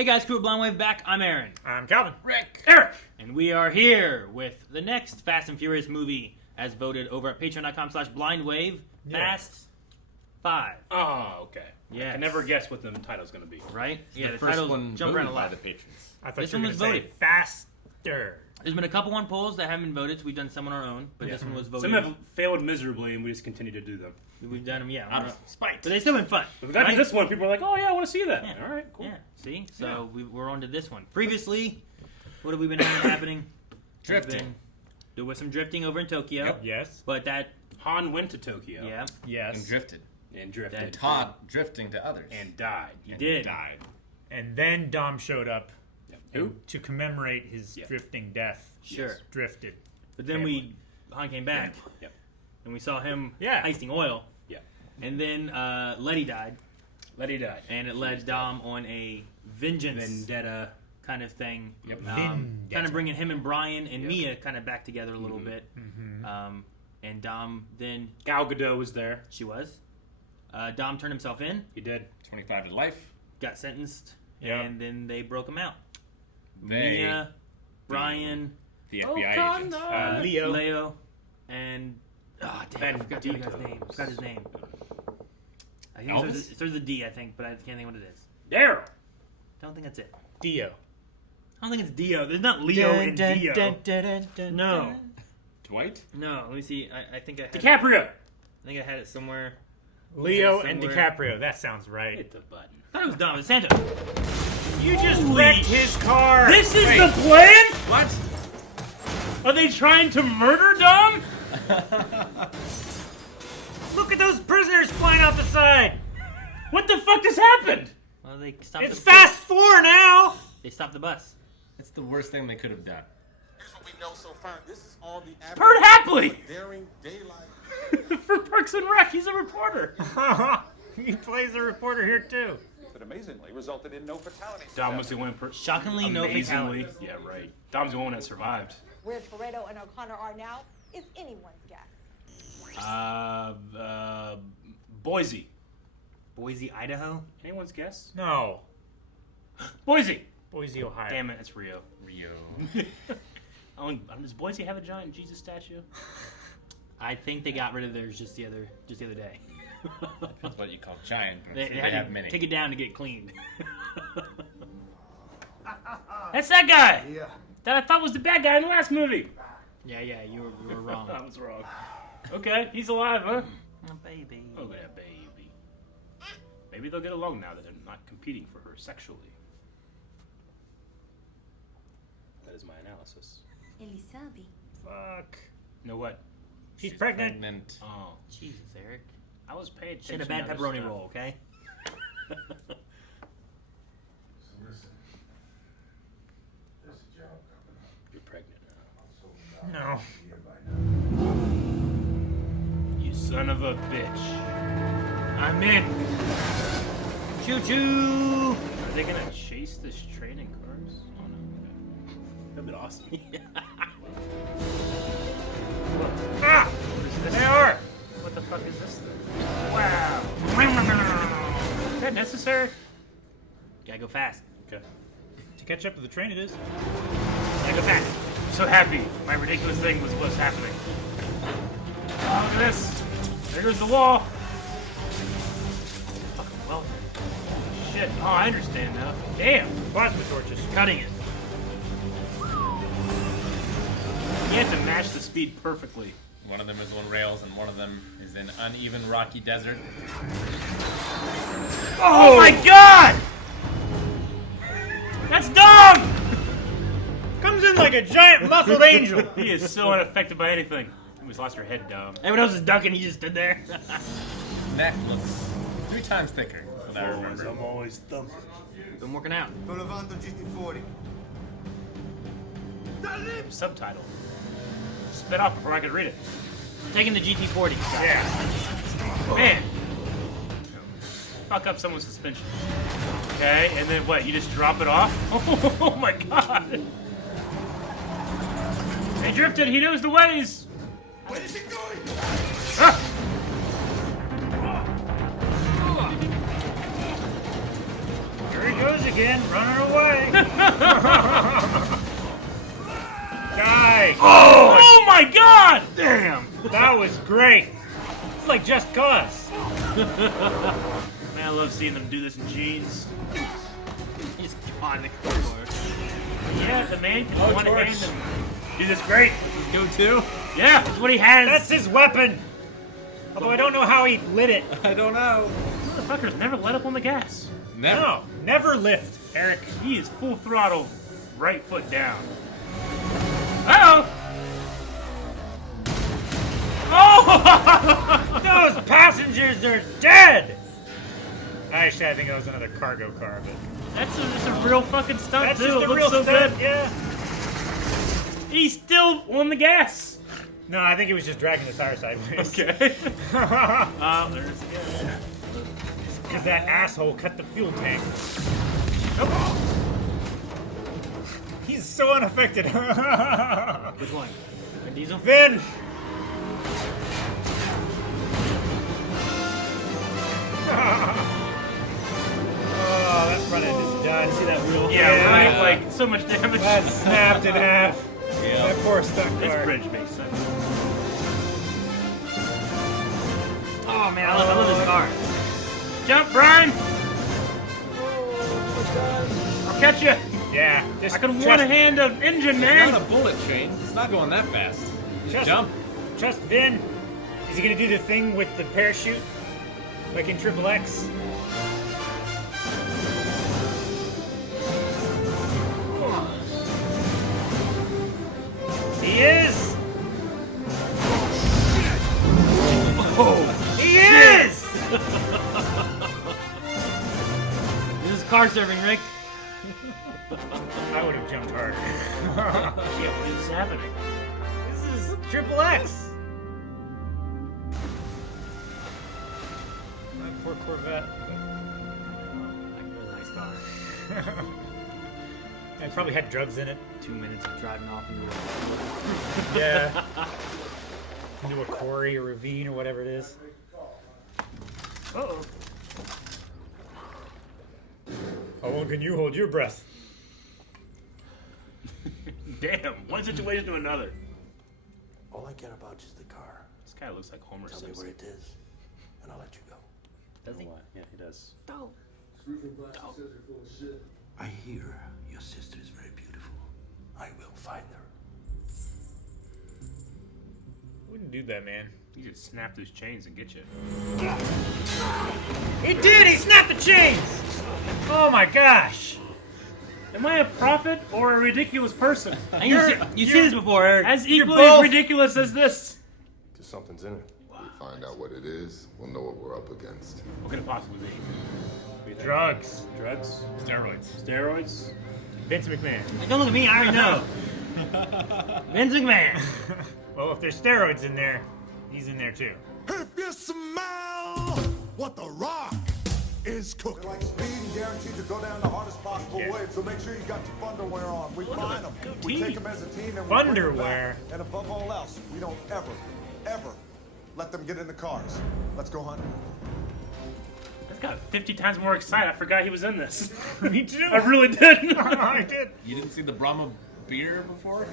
Hey guys, crew of Blind Wave back. I'm Aaron. I'm Calvin. Rick. Eric. And we are here with the next Fast and Furious movie as voted over at patreon.com/blindwave. Yeah. Fast 5. Oh, okay. Yes. I can never guess what the title's going to be. Right? Yeah, the first titles one jump around a voted by lot. the patrons. I thought This you were one going was to say faster. There's been a couple one polls that haven't been voted, so we've done some on our own. But this one was voted. Some have failed miserably, and we just continue to do them. We've done them, yeah. Out of spite. But they still been fun. But we got to right? this one. People are like, oh, yeah, I want to see that. Yeah. All right, cool. Yeah, see? So we're on to this one. Previously, what have we been having happening? Drifting. There was some drifting over in Tokyo. Yep. Yes. But that, Han went to Tokyo. yeah, Yes. And drifted. And drifted. That- Todd drifting to others. And died. he And did. died. And then Dom showed up Who? to commemorate his Yeah. drifting death. Sure. Yes. Drifted. But then Han came back. Yep. And we saw him Yeah. heisting oil. Yeah. And then Letty died. Letty died. And it led Dom on a vengeance Vendetta. kind of thing. Yep. Vendetta. Kind of bringing him and Brian and Yep. Mia kind of back together a little Mhm. bit. Mm-hmm. And Dom then, Gal Gadot was there. she was. Dom turned himself in, He did. 25 to life. got sentenced, Yep. and then they broke him out. They, Mia, Brian, the FBI agent. Leo. Leo, and damn, I forgot the guy's name. Forgot his name. I think Elvis? it starts with a D, I think, but I can't think what it is. Daryl. Don't think that's it. Dio. I don't think it's Dio. There's not Leo and Dio. No, Dwight? no. Let me see. I think I had DiCaprio. I think I had it somewhere. Leo Yeah, and somewhere. DiCaprio. That sounds right. Hit the button. I thought it was Dom. It's Santa. You just Holy wrecked his car. This is Wait. the plan? What? Are they trying to murder Dom? Look at those prisoners flying out the side. What the fuck just happened? Well, they stopped. It's Fast 4 now. They stopped the bus. It's the worst thing they could have done. Here's what we know so far. This is all the Bert Hapley. daring daylight. For Parks and Rec, he's a reporter. He plays a reporter here too. But amazingly resulted in no fatalities. Dom was the one. Shockingly, no Amazingly. fatalities. Yeah, right. Dom's the one that survived. Where Toretto and O'Connor are now is anyone's guess. Boise. Boise, Idaho. Anyone's guess? No. Boise. Boise, Ohio. Damn it, it's Rio. Rio. Does Boise have a giant Jesus statue? I think they got rid of theirs just the other day. That's what you call giant. But They they had have to many. take it down to get cleaned. That's that guy. Yeah. That I thought was the bad guy in the last movie. yeah, you were wrong. I was wrong. Okay, he's alive, huh? Oh, baby. Oh, yeah, baby. Maybe they'll get along now that they're not competing for her sexually. That is my analysis. Elisabi. Fuck. You know what? She's pregnant. Oh, Jesus, Eric. I was paid She attention. had a bad to other pepperoni stuff. roll, okay? You're pregnant now. No. You son of a bitch. I'm in. Choo choo. Are they gonna chase this train in cars? Oh no. Okay. That'd be awesome. Ah! They are. What the fuck is this thing? Wow. Is that necessary? Gotta go fast. Okay. To catch up to the train, it is. Gotta go fast. I'm so happy. My ridiculous thing was what's happening. Oh, look at this. There goes the wall. Fucking well. Holy shit. Oh, I understand now. Damn. Plasma torches. Cutting it. You have to match the speed perfectly. One of them is on rails and one of them is in uneven rocky desert. Oh my god! That's Dom! Comes in like a giant muffled angel. He is so unaffected by anything. You almost lost your head, Dom. Everyone else is ducking, he just stood there. Neck looks 3 times thicker than I remember. I'm always thumping. Been working out. Levanto GT40. Subtitle. Spit off before I could read it. Taking the GT40. Yeah. Man. Fuck up someone's suspension. Okay, and then what? You just drop it off? Oh my god. He drifted. He knows the ways. Where is it going? Here Here he goes again, running away. Die! Oh my god! Damn! That was great. It's like Just Cause. Man, I love seeing them do this in jeans. He's on the corridor. Yeah, the man can Oh, one torch. hand and do this great. Go-to. Yeah, that's what he has. That's his weapon. Although I don't know how he lit it. I don't know. Motherfuckers never let up on the gas. Never. No, never lift, Eric. He is full throttle, right foot down. Uh-oh! Oh! Those passengers are dead. Actually, I think that was another cargo car, but That's a real fucking stunt, that's too. just It a looks real so stunt. good. Yeah. He's still on the gas. No, I think he was just dragging the tire sideways. Okay. There's Because that asshole cut the fuel tank. He's so unaffected. Which one? Vin Diesel? Vin! Oh, that front end is done. See that wheel? Yeah, right. Like so much damage. That snapped in half. Yeah. That poor stuck This car. bridge makes sense. Oh man, I love this car. Jump, Brian! I'll catch you. Yeah. Just I can just, one hand an engine, It's man. not a bullet train. It's not going that fast. Just Just- jump. Trust Vin. Is he gonna do the thing with the parachute? Like in Triple X? He is! Oh, He is! This is car serving, Rick. I would have jumped harder. I can't believe this is happening. This is Triple X! My poor Corvette. Nice car. It probably had drugs in it. 2 minutes of driving off into a Yeah. Into a quarry or ravine or whatever it is. Uh-oh. How long can you hold your breath? Damn, one situation to another. All I care about is the car. This guy looks like Homer Tell me Simpson. where it is, and I'll let you go. Does he? Yeah, he does. I hear your sister is very beautiful. I will find her. Wouldn't do that, man. You just snap those chains and get you. He did! He snapped the chains! Oh my gosh! Am I a prophet or a ridiculous person? And you see this before, Eric. As You're equally as both. ridiculous as this. Because something's in it. We find out what it is, we'll know what we're up against. What could it possibly be? Drugs. Drugs? Steroids. Steroids? Vince McMahon. Like, don't look at me, I already know. Vince McMahon. Well, if there's steroids in there, he's in there too. If you smell what the Rock is They cooking. like speed and guaranteed to go down the hardest possible Yeah. way, so make sure you got your underwear on. We find them. We team. take them as a team and we bring them Underwear? back. And above all else, we don't ever let them get in the cars. Let's go hunting. I got 50 times more excited. I forgot he was in this. Me too. I really did. I did. You didn't see the Brahma beer before?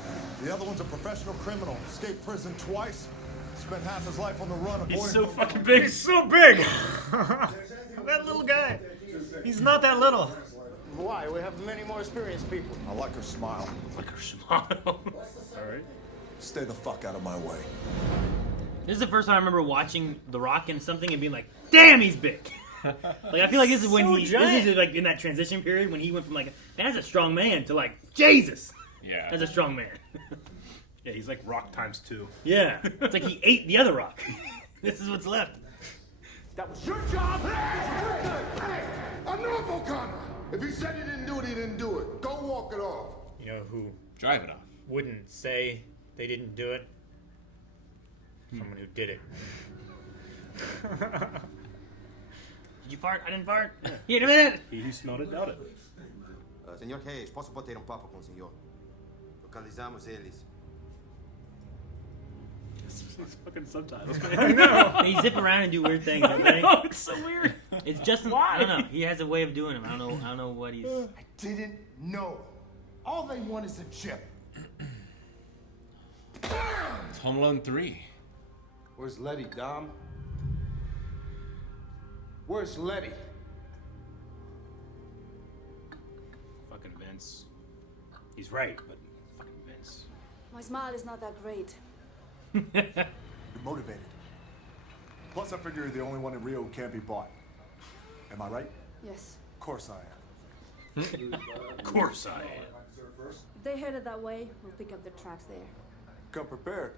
The other one's a professional criminal. Escaped prison twice. Spent half his life on the run. He's avoiding so both fucking big. He's so big. That little guy. He's not that little. Why? We have many more experienced people. I like her smile. Like her smile. Alright. Stay the fuck out of my way. This is the first time I remember watching The Rock in something and being like, damn, he's big. Like, I feel like this is when So this giant. is like in that transition period when he went from like, man, that's a strong man to like, Jesus, Yeah. that's a strong man. Yeah, he's like Rock times 2. Yeah. It's like he ate the other Rock. This is what's left. That was your job. Hey, enough, O'Connor. If he said he didn't do it, he didn't do it. Go walk it off. You know who Drive it off. wouldn't say they didn't do it? Someone who did it. Did you fart? I didn't fart. Here, a minute. He who smelled it, doubt it. Senhor Reis, posso bater papo com o senhor? Localizamos eles. These fucking subtitles, man. They zip around and do weird things, don't they? Oh, it's so weird. It's Justin. I don't know. He has a way of doing him. I don't know what he's. I didn't know. All they want is a chip. It's Home Alone 3. Where's Letty, Dom? Where's Letty? Fucking Vince. He's right, but fucking Vince. My smile is not that great. You're motivated. Plus, I figure you're the only one in Rio who can't be bought. Am I right? Yes. Of course I am. Of course I am. If they headed that way, we'll pick up the tracks there. Come prepared.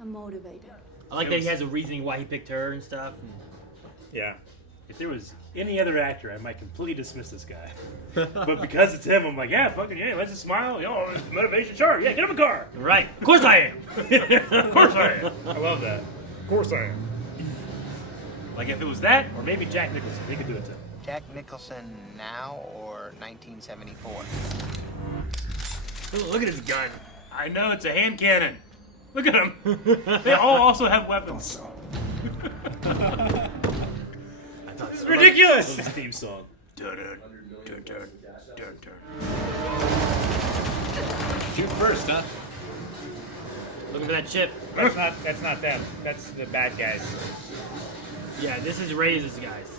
I'm motivated. I like that he has a reasoning why he picked her and stuff. Yeah. If there was any other actor, I might completely dismiss this guy. But because it's him, I'm like, yeah, fucking yeah, let's just smile. You know, motivation, sure. Yeah, get him a car. Right. Of course I am. Of course I am. I love that. Of course I am. Like if it was that, or maybe Jack Nicholson, he could do it too. Jack Nicholson now or 1974? Ooh, look at his gun. I know, it's a hand cannon. Look at them. They all also have weapons. This is ridiculous. This theme song. Dun, dun, dun, dun, dun, dun. Shoot first, huh? Looking for that chip. That's not them. That's the bad guys. Yeah, this is Reyes' guys.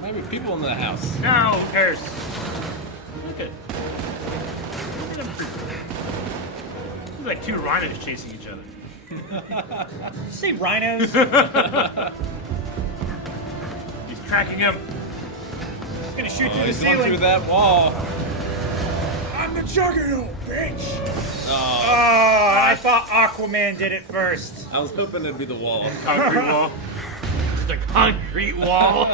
Maybe people in the house. No, who cares? Look at them. It's like two rhinos chasing each other. Did you say rhinos? He's tracking him. He's gonna shoot through the He's going ceiling. through that wall. I'm the juggernaut, bitch! Oh, I thought Aquaman did it first. I was hoping it'd be the wall. Concrete wall. Just a concrete wall.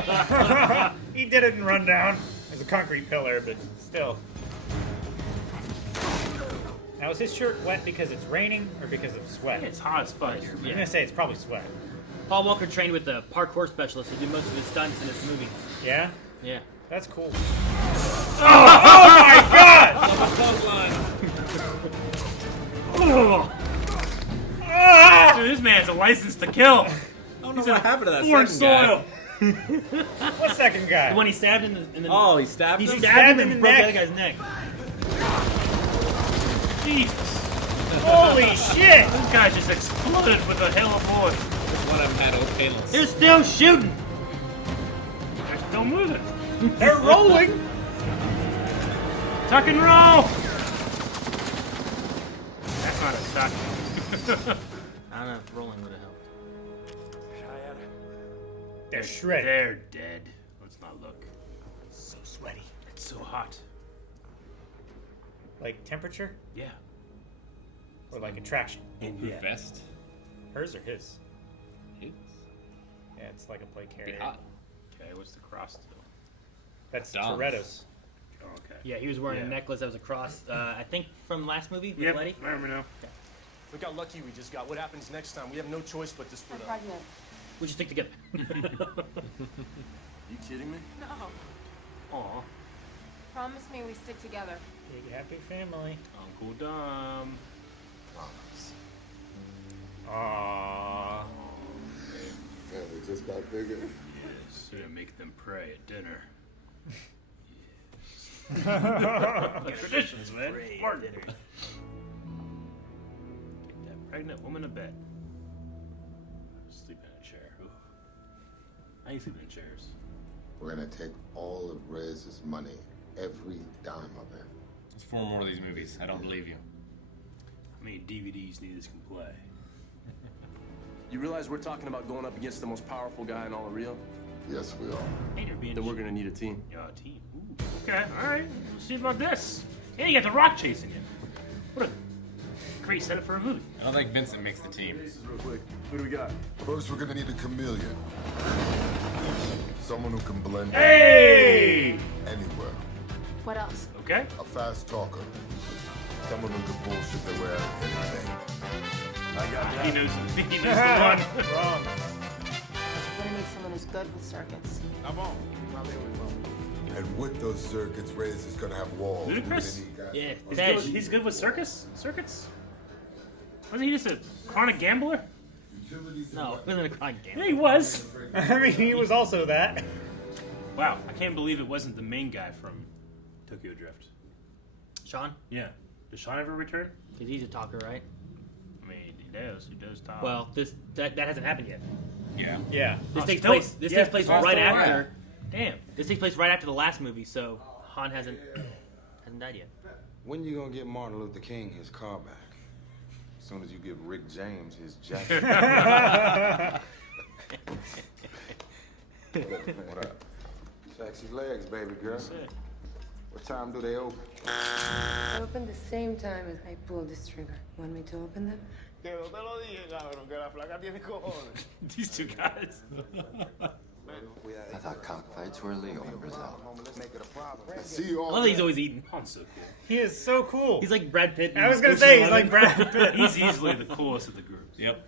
He did it in Rundown. There's a concrete pillar, but still. Now, is his shirt wet because it's raining or because of sweat? It's hot as fuck here, I'm man. gonna say it's probably sweat. Paul Walker trained with the parkour specialist who did most of his stunts in this movie. Yeah? Yeah. That's cool. Oh my god! Dude, this man's a license to kill. I don't know what happened to that Foreign second guy. soil. What second guy? The one he stabbed in the Oh, he stabbed he him? stabbed him in and the broke the neck. other guy's neck. Jesus. Holy shit! This guy just exploded with a hail of bullets. One of them had old painless. They're still shooting. They're still moving. They're rolling! Tuck and roll! That's not a tuck. I don't know if rolling would have helped. They're shredded. They're dead. Let's not look. So sweaty. It's so hot. Like temperature? Yeah. Or like attraction? Bulletproof vest. Hers or his? His? Yeah, it's like a plate Be carrier. hot. Okay, what's the cross do? That's Dom's. Toretto's. Oh, okay. Yeah, he was wearing a necklace that was a cross. I think from last movie with Yep, Letty. I remember now. Look how lucky we just got. What happens next time? We have no choice but to split up. Pregnant. We should stick together. You kidding me? No. Aw. Promise me we stick together. Big happy family. Uncle Dom. Aww. Family just got bigger. Yes, gonna make them pray at dinner. Traditions, man. Smart. Get that pregnant woman to bed. Sleep in a chair. Ooh. I ain't sleeping in chairs. We're gonna take all of Rez's money, every dime of it. There's 4 more of these movies. I don't believe you. How many DVDs Needus can play? You realize we're talking about going up against the most powerful guy in all of Rio? Yes, we are. Then we're gonna need a team. Yeah, a team. Ooh, okay, alright. We'll see about this. Yeah, you got The Rock chasing you. What a great setup for a movie. I don't think Vincent makes the team. Real quick. Who do we got? First, we're gonna need a chameleon. Someone who can blend Hey! anywhere. What else? Okay. A fast talker. Someone who can bullshit their way out of anything. I got that. He knows the one. Wrong. We're gonna need someone who's good with circuits. And with those circuits, Reyes is gonna have walls. We're gonna Ludicrous? need guys. Yeah. He's good with circuits? Wasn't he just a chronic gambler? No, it wasn't a crime game. Yeah, he was. I mean, he was also that. Wow, I can't believe it wasn't the main guy from Tokyo Drift. Sean? Yeah. Does Sean ever return? Because he's a talker, right? I mean, he does. He does talk. Well, that hasn't happened yet. Yeah. Yeah. This takes still- place. This yeah, takes place Sean's right still after. alive. Damn. This takes place right after the last movie, so Han hasn't died yet. When you gonna get Martin Luther King his car back? As soon as you give Rick James his jacket. What up? Sexy legs, baby girl. That's it. What time do they open? I open the same time as I pull this trigger. Want me to open them? These two guys. I thought cockfights were illegal in Brazil. See you I all. love that he's always eating. Han's so cool. He is so cool. He's like Brad Pitt. I was gonna say he's like Brad Pitt. He's easily the coolest of the group. Yep.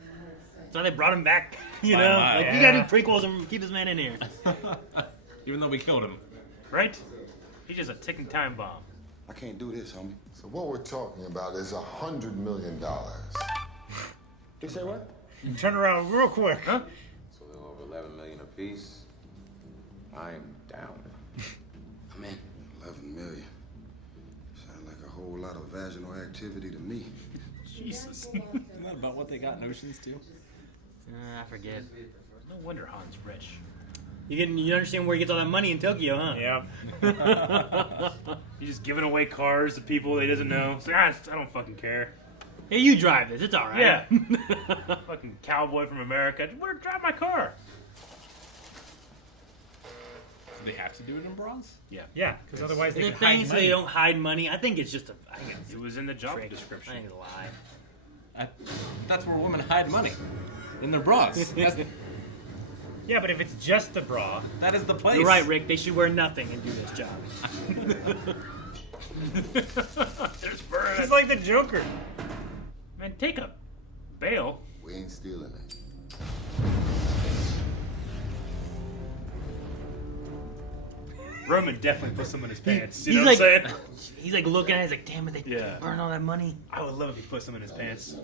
So they brought him back. You By know, my- like, you gotta do prequels and keep this man in here. Even though we killed him. Right? He's just a ticking time bomb. I can't do this, homie. So what we're talking about is $100 million. You say what? Turn around real quick. Huh? So they're over 11 million apiece. I am down. I'm in. 11 million. Sound like a whole lot of vaginal activity to me. Jesus. Isn't that about what they got in Oceans too? I forget. No wonder Han's rich. You understand where he gets all that money in Tokyo, huh? Yep. He's just giving away cars to people that he doesn't know. It's like, I don't fucking care. Hey, you drive this. It's all right. Yeah. Fucking cowboy from America. Where drive my car? Do they have to do it in bronze? Yeah. Yeah, because otherwise they The can thing hide so money. they don't hide money. I think it's just a. I think it's It was in the job trick. description. I think it's a lie. That's where women hide money. In their bras. Yeah, but if it's just the bra, That is the place. You're right, Rick. They should wear nothing and do this job. There's Burn. it's like the Joker. Man, take a bail. We ain't stealing it. Roman definitely put some in his pants. You He's know what like, I'm saying? he's like looking at it. He's like, damn it, they Yeah. burn all that money. I would love if he put some in his pants.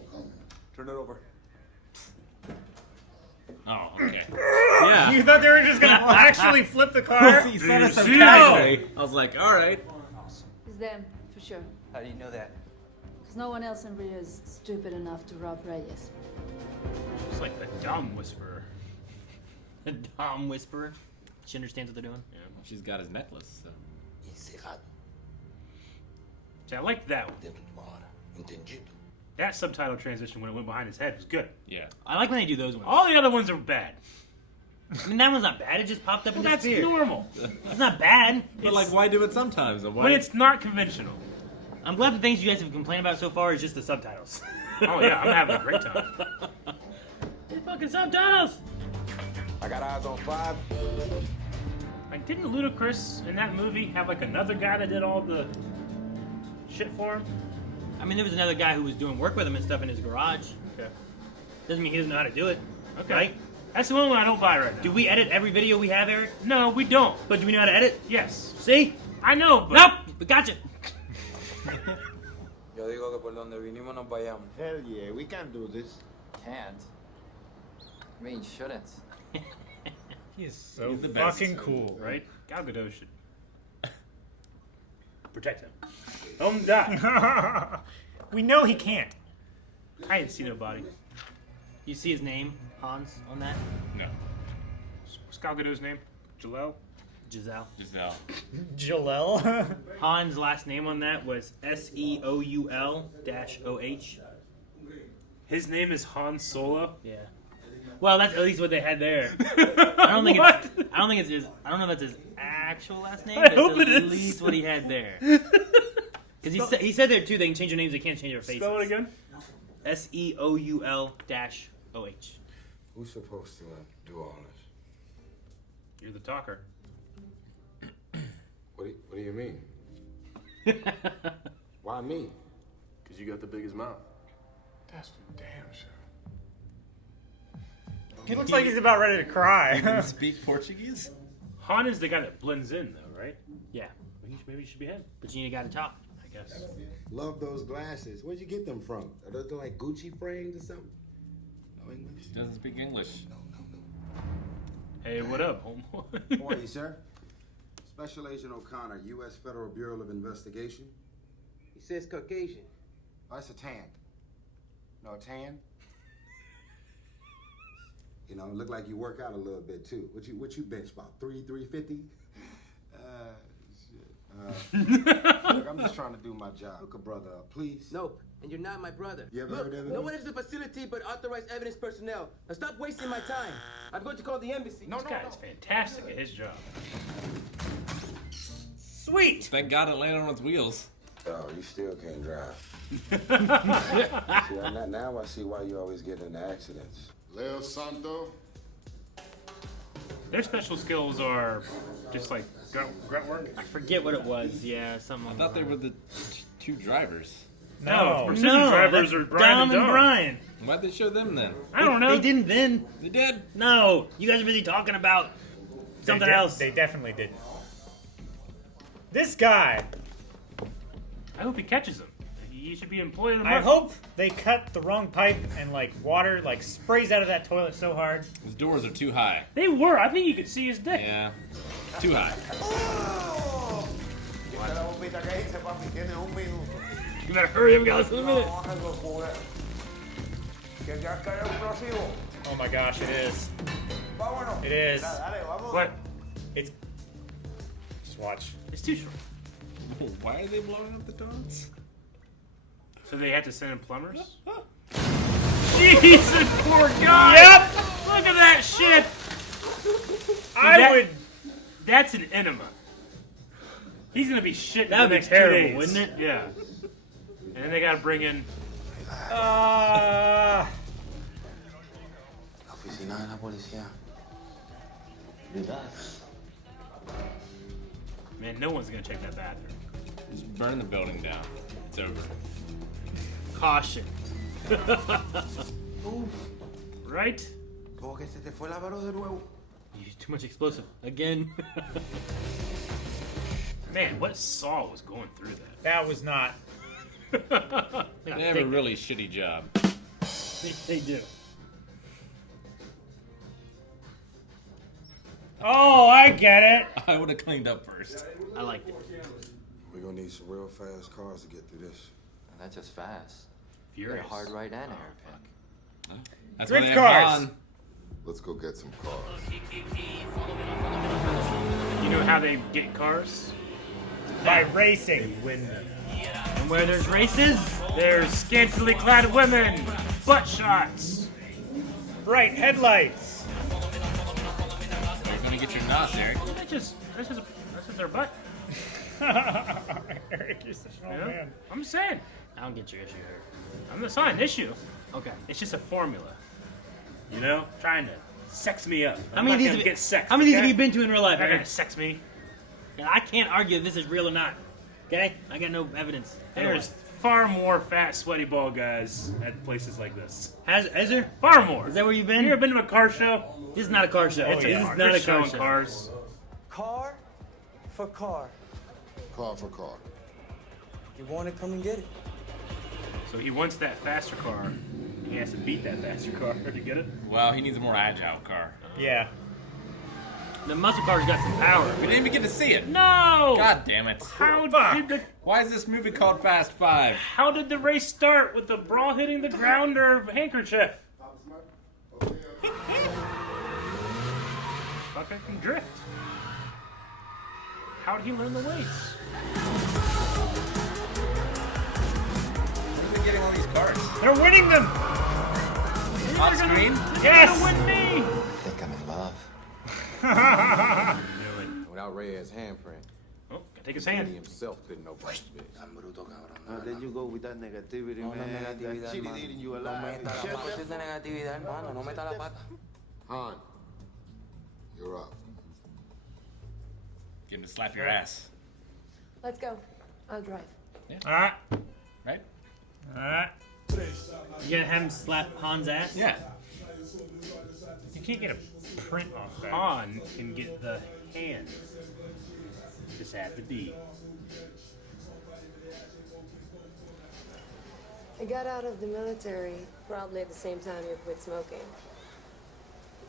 Turn it over. Oh, okay. Yeah. You thought they were just gonna actually flip the car? He said it so See? casually. I was like, all right. It's them, for sure. How do you know that? Because no one else in Rio is stupid enough to rob Reyes. It's like the dumb whisperer. The Dom Whisperer. She understands what they're doing. Yeah. She's got his necklace. So. Encerrado See, I liked that one. dentro de uma hora. Entendido? That subtitle transition when it went behind his head was good. Yeah. I like when they do those ones. All the other ones are bad. I mean, that one's not bad. It just popped up and Well, that's disappeared. normal. It's not bad. But like, why do it sometimes? And why? When it's not conventional. I'm glad the things you guys have complained about so far is just the subtitles. Oh yeah, I'm having a great time. The fucking subtitles! I got eyes on 5. Like, didn't Ludacris in that movie have like another guy that did all the shit for him? I mean, there was another guy who was doing work with him and stuff in his garage. Okay. Doesn't mean he doesn't know how to do it. Okay. Right? That's the one I don't buy right now. Do we edit every video we have, Eric? No, we don't. But do we know how to edit? Yes. See? I know, but Nope! We gotcha! Yo digo que por donde vinimos nos vayamos. Hell yeah, we can do this. Can't. I mean, shouldn't. He is so He's the best. fucking cool. right? Gal Gadot should protect him. Let him die. We know he can't. I ain't seen nobody. You see his name, Hans, on that? No. What's Gal Gadot's name? Jalel? Giselle. Giselle. Jalel. Hans' last name on that was SEOUL-OH. His name is Han Solo. Yeah. Well, that's at least what they had there. I don't think it's. I don't think it's his. I don't know if that's his actual last name. But hope it's it at is. least what he had there. Because he said there too. They can change their names. They can't change their faces. Spell it again. SEOUL-OH. Who's supposed to do all this? You're the talker. What do you mean? Why me? Because you got the biggest mouth. That's for damn sure. He looks like he's about ready to cry. Speak Portuguese? Han is the guy that blends in, though, right? Yeah. Maybe it should be him. But you need a guy to talk. I guess. Love those glasses. Where'd you get them from? Are those like Gucci frames or something? English? He doesn't speak English. Hey, what up, homeboy? How are you, sir? Special Agent O'Connor, U.S. Federal Bureau of Investigation. He says Caucasian. Oh, it's a tan. No, a tan? You know, look like you work out a little bit, too. What you bench, about 350? Look, I'm just trying to do my job. Look a brother up, please. Nope, and you're not my brother. You ever Look, heard of it? no one enters the facility but authorized evidence personnel. Now stop wasting my time. I'm going to call the embassy. This guy is fantastic at his job. Sweet! Thank God it landed on its wheels. Oh, you still can't drive. Now I see why you always get into accidents. Leo Santo. Their special skills are just like grunt work. I forget what it was. Yeah, something. I thought they were the two drivers. No, precision drivers are Brian Dom and Brian. Why'd they show them then? I don't know. They didn't then. They did? No, you guys are busy talking about something else. They definitely did. This guy. I hope he catches him. He should be employed in the I month. hope they cut the wrong pipe and like water like sprays out of that toilet so hard. His doors are too high. They were. I think you could see his dick. Yeah. Too high. You better hurry up, guys, in a minute. Oh my gosh, it is. It is. What? It's. Just watch. It's too short. Why are they blowing up the dots? So they had to send in plumbers? Jesus, poor guy! Yep! Look at that shit! I would. That's an enema. He's gonna be shit That would the be next terrible, 2 days. wouldn't it? Yeah. And then they gotta bring in. Oficina de la policía. Relax. Man, no one's gonna check that bathroom. Just burn the building down. It's over. Caution. Right? Como que se te fue la mano de nuevo. You used too much explosive again. Man, what saw was going through that? That was not. They have a really shitty job. They do. Oh, I get it. I would have cleaned up first. I liked it. We're gonna need some real fast cars to get through this. Not just fast. Furious. They're hard right and hairpin. That's why Drift they have cars. Han. Let's go get some cars. You know how they get cars? By racing. They win them. And where there's races, There's scantily clad women, butt shots. Bright headlights. You're gonna get your nos, Eric. That's just their butt. Eric, you're such an old Yeah? man. I'm just saying. I don't get your issue here. It's not an issue. Okay. It's just a formula. You know, trying to sex me up. How many of these get sex? How many of these have you been to in real life, Not Eric? gonna sex me. I can't argue if this is real or not. Okay? I got no evidence. There's far more fat, sweaty bald guys at places like this. Is there? Far more. Is that where you've been? You ever been to a car show? This is not a car show. It's This a is car. not They're a car showing show. cars. Car for car. Car for car. You want to come and get it? So he wants that faster car. He has to beat that faster car to get it. Well, he needs a more agile car. Yeah. The muscle car's got some power. We didn't even get to see it. No! God damn it. Why is this movie called Fast 5? How did the race start with the bra hitting the ground or handkerchief? Fuck, I can drift. How did he learn the ways? Where are they getting all these cars? They're winning them. Off screen? Yes. Win me. I think I'm in love. Without Reyes' handprint. Oh, gotta take his hand. He himself didn't know about this. How did you go with that negativity, No, man? That negatividad, shit hermano. eating you No alive. meta la pata. Eso es de negatividad, hermano. No meta la pata. Han, you're up. Get him to slap your ass. Let's go. I'll drive. Alright. Right? Alright. You gonna have him slap Han's ass? Yeah. You can't get a print off that. Han can get the hand. Just have to be. I got out of the military probably at the same time you quit smoking.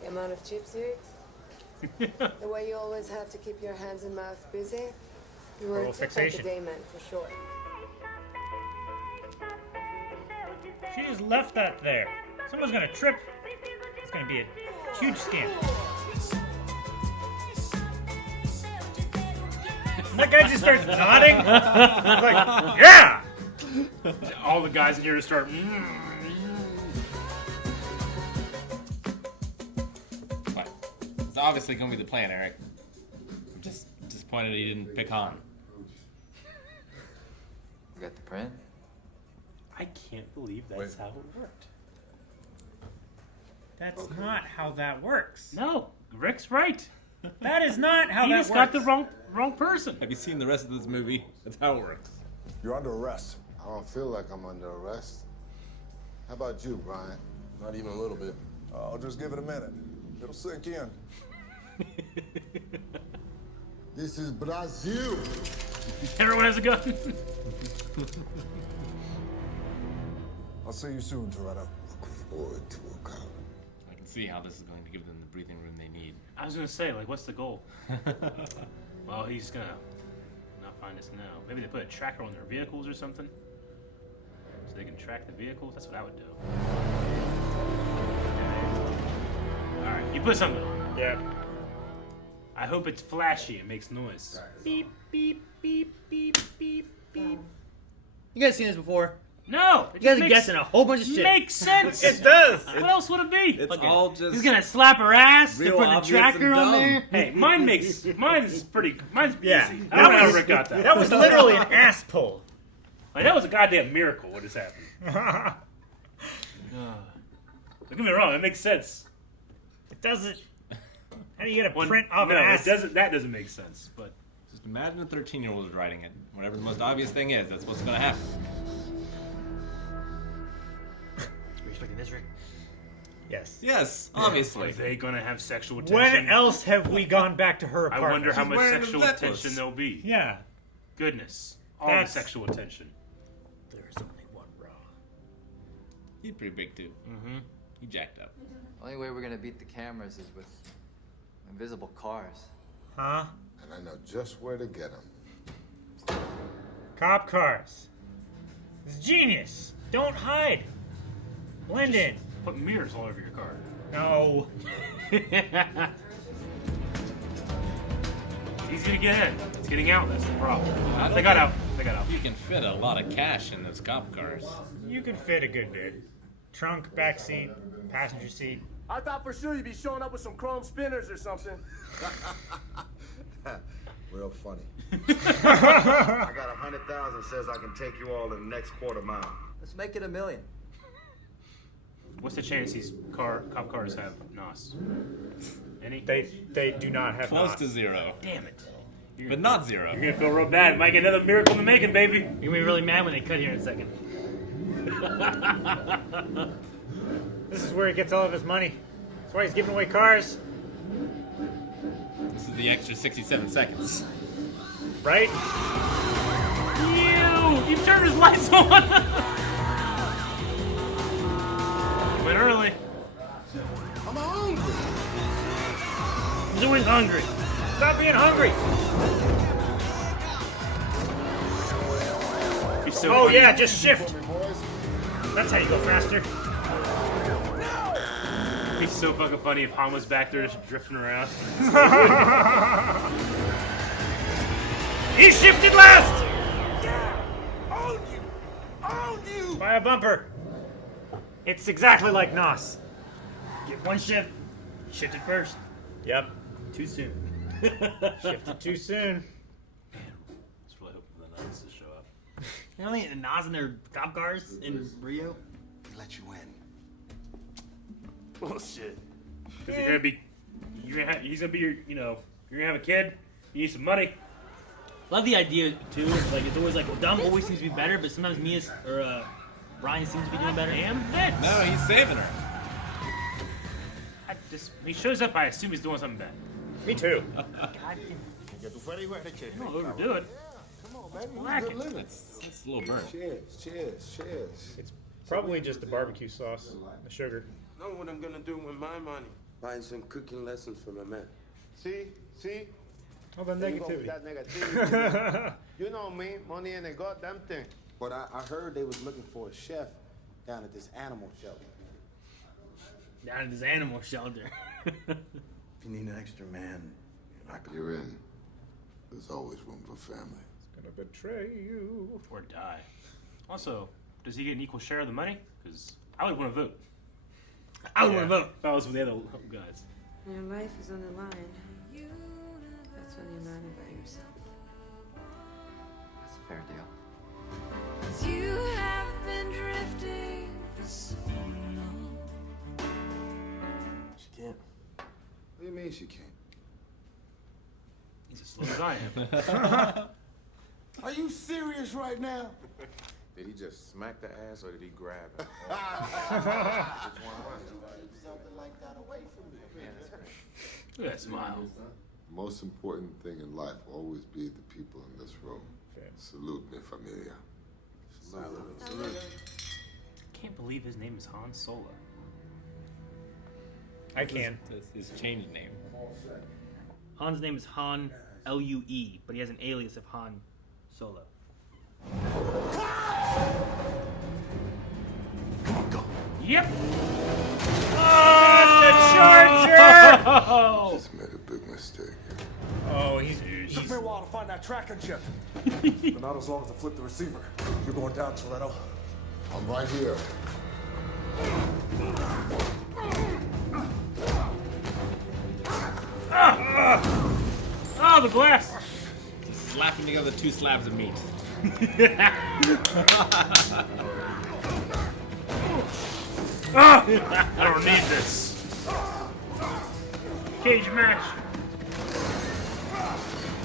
The amount of chip suits, the way you always have to keep your hands and mouth busy. You were Little a tip like fixation. a day man for sure. She just left that there. Someone's gonna trip. It's gonna be a huge scam. And that guy just starts nodding. He's like, yeah! All the guys in here to start. What? It's obviously going to be the plan, Eric. I'm just disappointed he didn't pick Han. You got the print? I can't believe that's how it worked. That's not how that works. No, Rick's right. That is not how He that just works. got the wrong person. Have you seen the rest of this movie? That's how it works. You're under arrest. I don't feel like I'm under arrest. How about you, Brian? Not even a little bit. I'll just give it a minute. It'll sink in. This is Brazil. Everyone has a gun. I'll see you soon, Toretto. Looking forward to a cop. I can see how this is going to give them the breathing room they need. I was gonna say, like, what's the goal? Well, he's gonna not find us now. Maybe they put a tracker on their vehicles or something, so they can track the vehicles. That's what I would do. Okay. All right, you put something on. Yeah. I hope it's flashy and makes noise. Beep beep beep beep beep beep. You guys seen this before? No, You guys are guessing a whole bunch of shit. Makes sense. It does. What else would it be? It's Okay. all just. He's gonna slap her ass to real put the obvious tracker and on dumb. there. Hey, mine's pretty. Mine's Yeah. easy. I don't know how Rick got that. That was literally an ass pull. Like, that was a goddamn miracle what just happened. Don't get me wrong, it makes sense. It doesn't. How do you get a When- print of no, an ass? it doesn't. That doesn't make sense. But Just imagine a 13-year-old is writing it. Whatever the most obvious thing is, that's what's going to happen. Are you expecting this, Rick? Yes. Yes, obviously. are they gonna have sexual tension? When else have we gone back to her I apartment? wonder how She's much wearing a sexual necklace. attention there'll be. Yeah. Goodness, all That's- the sexual attention. There's only one Raw. He's pretty big, too. Mm-hmm. He jacked up. Only way we're gonna beat the cameras is with invisible cars. Huh? And I know just where to get them. Cop cars. It's genius. Don't hide. Blend in. Put mirrors all over your car. No. He's gonna get in. It's getting out. That's the problem. I don't They got think out. They got out. You can fit a lot of cash in those cop cars. You can fit a good bit. Trunk, back seat, passenger seat. I thought for sure you'd be showing up with some chrome spinners or something. Real funny. I got 100,000 says I can take you all in the next quarter mile. Let's make it $1 million. What's the chance these cop cars have NOS? Any? They do not have Close NOS. to zero. Damn it. But not zero. You're gonna feel real bad. Might get another miracle in the making, baby. You're gonna be really mad when they cut here in a second. This is where he gets all of his money. That's why he's giving away cars. This is the extra 67 seconds. Right? You turned his lights on. He went early. I'm hungry. He's always hungry. Stop being hungry. He's so Oh funny. yeah, just shift. That's how you go faster. It'd be so fucking funny if Han was back there just drifting around. He shifted last! Own you! Own you! By a bumper. It's exactly like NOS. Get one shift. Shift it first. Yep. Too soon. Shifted too soon. Just really hoping for the nuts to show up. You know, the NOS in their cop cars in Rio. They let you in. Bullshit. Because you're gonna be, he's gonna be your, you're gonna have a kid. You need some money. Love the idea too. Like it's always like Dumb always seems to be better, but sometimes Mia or Brian seems to be doing better. Damn it. No, he's saving her. When he shows up, I assume he's doing something bad. Me too. God damn. Don't overdo it. Come on, baby. Black Good it. living. That's a little burnt. Cheers. It's probably just the barbecue sauce, the sugar. Know what I'm gonna do with my money? Buying some cooking lessons for my man. See? Oh, the There you go with negativity. that negativity. You know me, money ain't a goddamn thing. But I heard they was looking for a chef down at this animal shelter. Down at this animal shelter. If you need an extra man, You're in. There's always room for family. It's gonna betray you. Or die. Also, does he get an equal share of the money? Because I would want to vote. I would want to vote. If I was with the other guys. Your life is on the line. That's when you're not by yourself. That's a fair deal. You have been drifting for so long. She can't. What do you mean she can't? He's as slow as I am. Are you serious right now? Did he just smack the ass or did he grab it? Something like that away from me. Look at that smile. The most important thing in life will always be the people in this room. Salute, mi familia. Salute. Can't believe his name is Han Solo. I can. That's his changed name. Han's name is Han Lue, but he has an alias of Han Solo. Yep. Oh, the Charger! Just made a big mistake. Oh, he's Took me a while to find that tracking chip. But not as long as I flip the receiver. You're going down, Toretto. I'm right here. Oh, the glass. Just slapping together 2 slabs of meat. I don't need this. Cage match.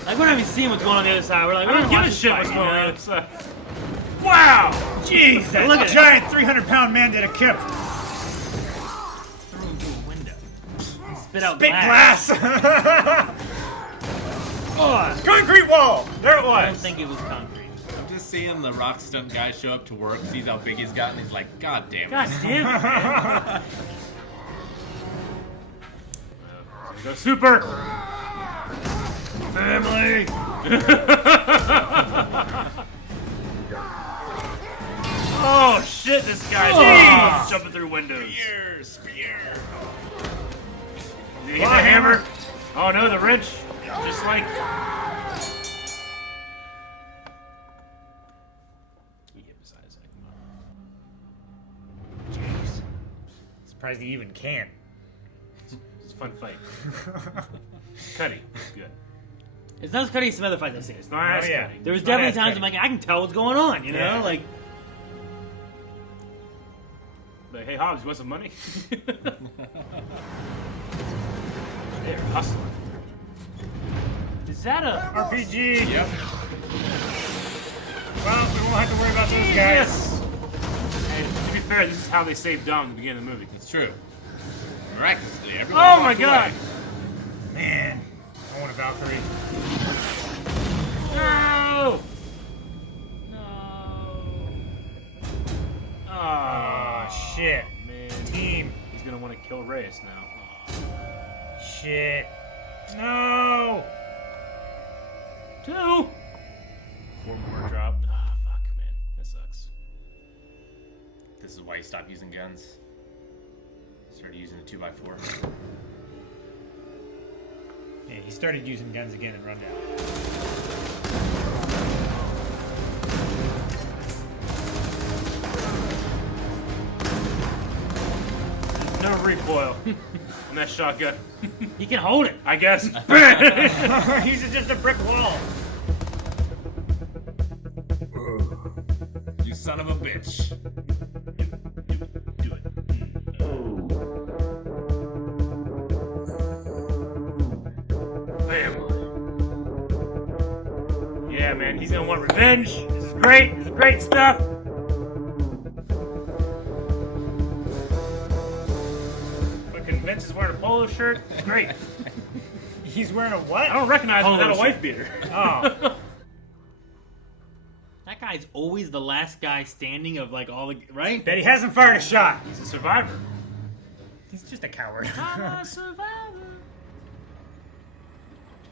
Like, we're not even seeing what's going on the other side. We're like, I we're don't gonna give a watch shit this what's fight, going on you the know? other side. Wow! Jeez, that Look at giant 300-pound man did a kip. Throw him through a window. And spit out Big glass. Oh, Concrete wall. There it I don't was. think it was concrete. I'm just seeing the rock stunt guy show up to work, sees how big he's gotten, he's like, God damn it. God damn it, man. Go super! Family! Oh shit, this guy's jumping through windows. Spear! Did he hit the hammer? Oh no, the wrench. Just like. He hit besides that. Jeez. Surprised he even can. It's a fun fight. Cuddy, good. It's not as cutting as some other fights I've seen. It's not as yeah. cutty. There was It's not definitely as times I'm cutty. like, I can tell what's going on, you know? Yeah. Like, Like, hey Hobbs, you want some money? They're hustling. Is that a RPG. Yep. Well, we won't have to worry about those guys. Jesus! And to be fair, this is how they saved Dom at the beginning of the movie. It's true. Miraculously, everyone Oh my walked god! away. Man, I want a Valkyrie. No! No! Oh, shit. Man. Team. He's gonna want to kill Reyes now. Shit. No. 2! 4 more dropped. Ah, fuck, man. That sucks. This is why he stopped using guns. Started using the 2x4. Yeah, he started using guns again in Rundown. No recoil on that shotgun. he can hold it. I guess. He's just a brick wall. You son of a bitch. Do it. Family. Yeah, man, he's gonna want revenge. This is great. This is great stuff. Fucking Vince is wearing a polo shirt. It's great. He's wearing a what? I don't recognize him without a Polo wife shirt. beater. Oh. guy's always the last guy standing of like all the right. That he hasn't fired a shot. He's a survivor. He's just a coward. I'm a survivor.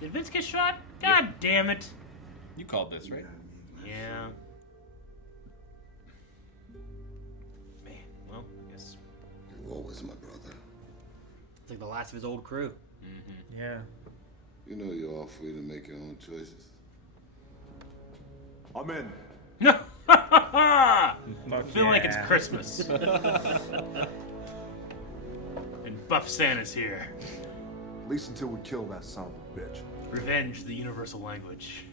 Did Vince get shot? God damn it. You called this, right? Yeah. Man, well, I guess. You were always my brother. It's like the last of his old crew. Mm-hmm. Yeah. You know you're all free to make your own choices. I'm in. I feel like it's yeah. Christmas. And Buff Santa's here. At least until we kill that son of a bitch. Revenge, the universal language.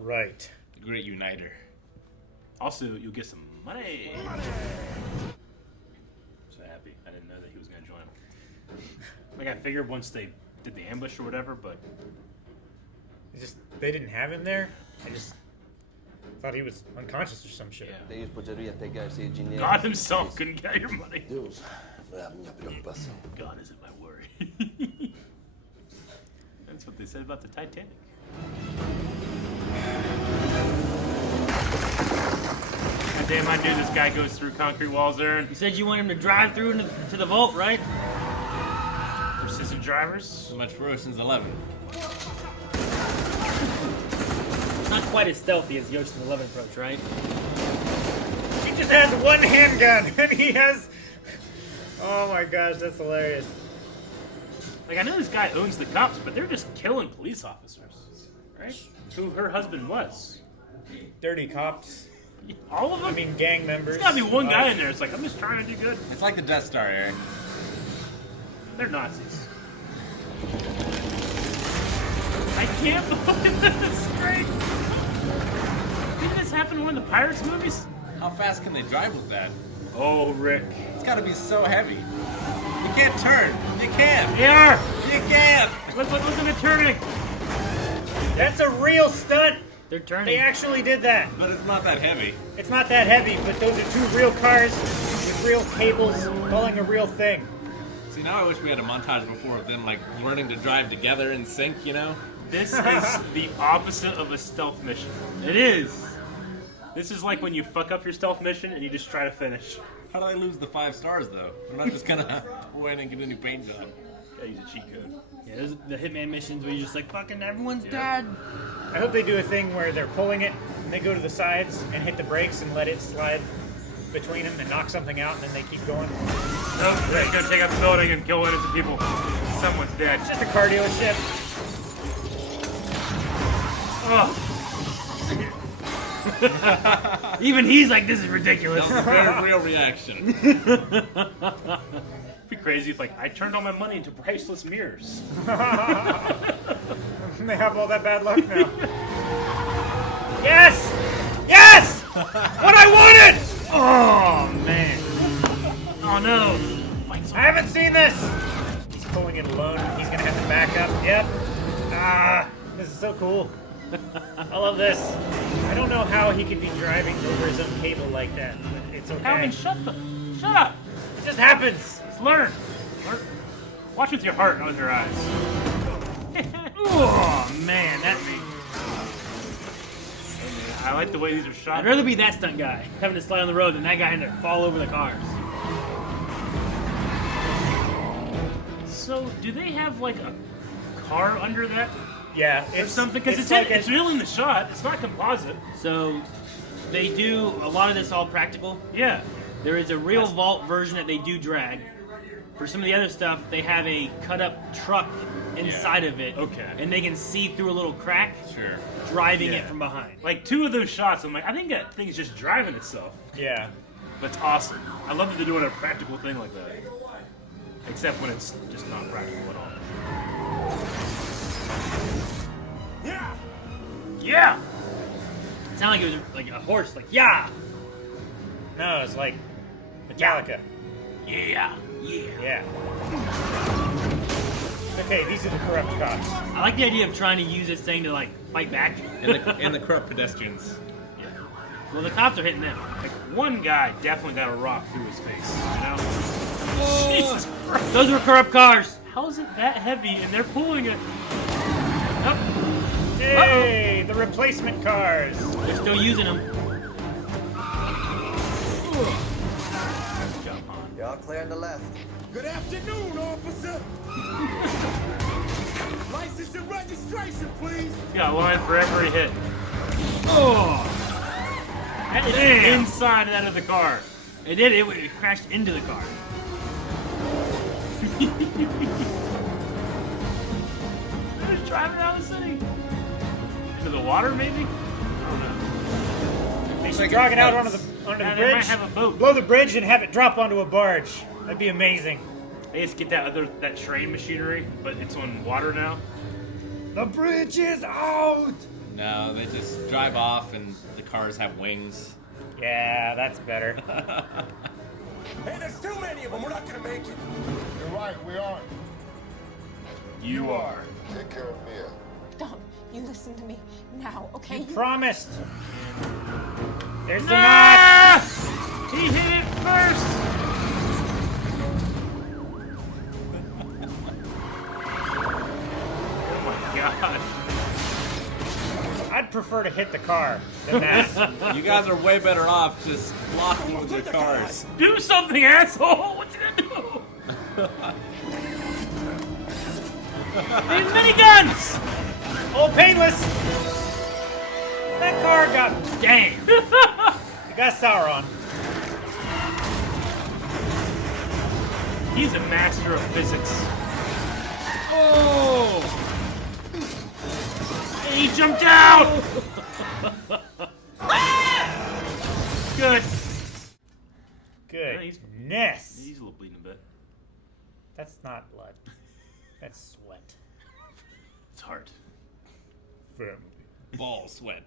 Right. The great uniter. Also, you'll get some money. So happy. I didn't know that he was going to join him. Like, I figured once they did the ambush or whatever, but... They didn't have him there? I just thought he was unconscious or some shit. Yeah. God himself couldn't get your money. God isn't my worry. That's what they said about the Titanic. God damn, I knew this guy goes through concrete walls there. You said you want him to drive through to the vault, right? Persistent drivers. So much for Ocean's 11. Not quite as stealthy as the Ocean's 11 approach, right? He just has one handgun, and he has... Oh my gosh, that's hilarious. Like, I know this guy owns the cops, but they're just killing police officers, right? Who her husband was. Dirty cops. All of them? I mean, gang members. There's gotta be one guy in there. It's like, I'm just trying to do good. It's like the Death Star, Eric. They're Nazis. I can't believe this is great. Didn't this happen in one of the Pirates movies? How fast can they drive with that? Oh, Rick. It's gotta be so heavy. You can't turn. You can't. They are. You can't. Look at the turning. That's a real stunt. They're turning. They actually did that. But it's not that heavy. It's not that heavy, but those are two real cars with real cables pulling a real thing. See, now I wish we had a montage before of them, like, learning to drive together in sync, you know? This is the opposite of a stealth mission. It is. This is like when you fuck up your stealth mission and you just try to finish. How do they lose the 5 stars, though? They're not just gonna go in and get a new paint job. Gotta use a cheat code. Yeah, there's the Hitman missions where you're just like, fucking everyone's dead. I hope they do a thing where they're pulling it, and they go to the sides and hit the brakes and let it slide between them and knock something out, and then they keep going. Nope, they're gonna take out the building and kill innocent people. Someone's dead. It's just a car dealership. Oh. Even he's like, this is ridiculous. That was a very real reaction. It'd be crazy if, like, I turned all my money into priceless mirrors. They have all that bad luck now. Yes! Yes! What I wanted! Oh, man. Oh, no. I haven't seen this! He's pulling it alone. He's gonna have to back up. Yep. Ah, this is so cool. I love this. I don't know how he could be driving over his own cable like that, but it's okay. Calvin, shut up! It just happens! Just learn. Watch with your heart, not with your eyes. Oh, man. I like the way these are shot. I'd rather be that stunt guy, having to slide on the road, than that guy having to fall over the cars. So, do they have, like, a car under that? Yeah, Or something? Because it's like real in the shot. It's not composite. So, they do a lot of this all practical. Yeah. There is a real vault version that they do drag. For some of the other stuff, they have a cut-up truck inside of it. Okay. And they can see through a little crack. Sure. Driving it from behind. Like, 2 of those shots, I'm like, I think that thing's just driving itself. Yeah. But it's awesome. I love that they're doing a practical thing like that. Except when it's just not practical at all. Yeah! Yeah! It sounded like it was like a horse, like, yeah! No, it's like Metallica. Yeah. Yeah. Okay, these are the corrupt cops. I like the idea of trying to use this thing to, like, fight back. And the corrupt pedestrians. Yeah. Well, the cops are hitting them. Like, one guy definitely got a rock through his face, you know? Jesus Christ. Those were corrupt cars. How is it that heavy and they're pulling it? Hey, the replacement cars. They're still using them. all clear on the left. Good afternoon, officer. License and registration, please. Yeah, line for every hit. Oh! That is Damn. inside and out of the car. It did. It crashed into the car. They're just driving out of the city. Into the water, maybe? I don't know. They should drag it out onto the Yeah, bridge. they might have a boat. Blow the bridge and have it drop onto a barge. That'd be amazing. They just get that train machinery, but it's on water now. The bridge is out! No, they just drive off and the cars have wings. Yeah, that's better. Hey, there's too many of them. We're not gonna make it. You're right, we aren't. You are. Take care of Mia. Dom, you listen to me now, okay? You promised. There's the Ah! knot. He hit it first! Oh my god. I'd prefer to hit the car than that. You guys are way better off just blocking with your cars. Do something, asshole! What's he gonna do? They have miniguns! Oh, painless! That car got... Dang! It got Sauron. He's a master of physics. Oh! He jumped out! Good. Goodness. He's a little bleeding a bit. That's not blood. That's sweat. It's hard. Ball sweat.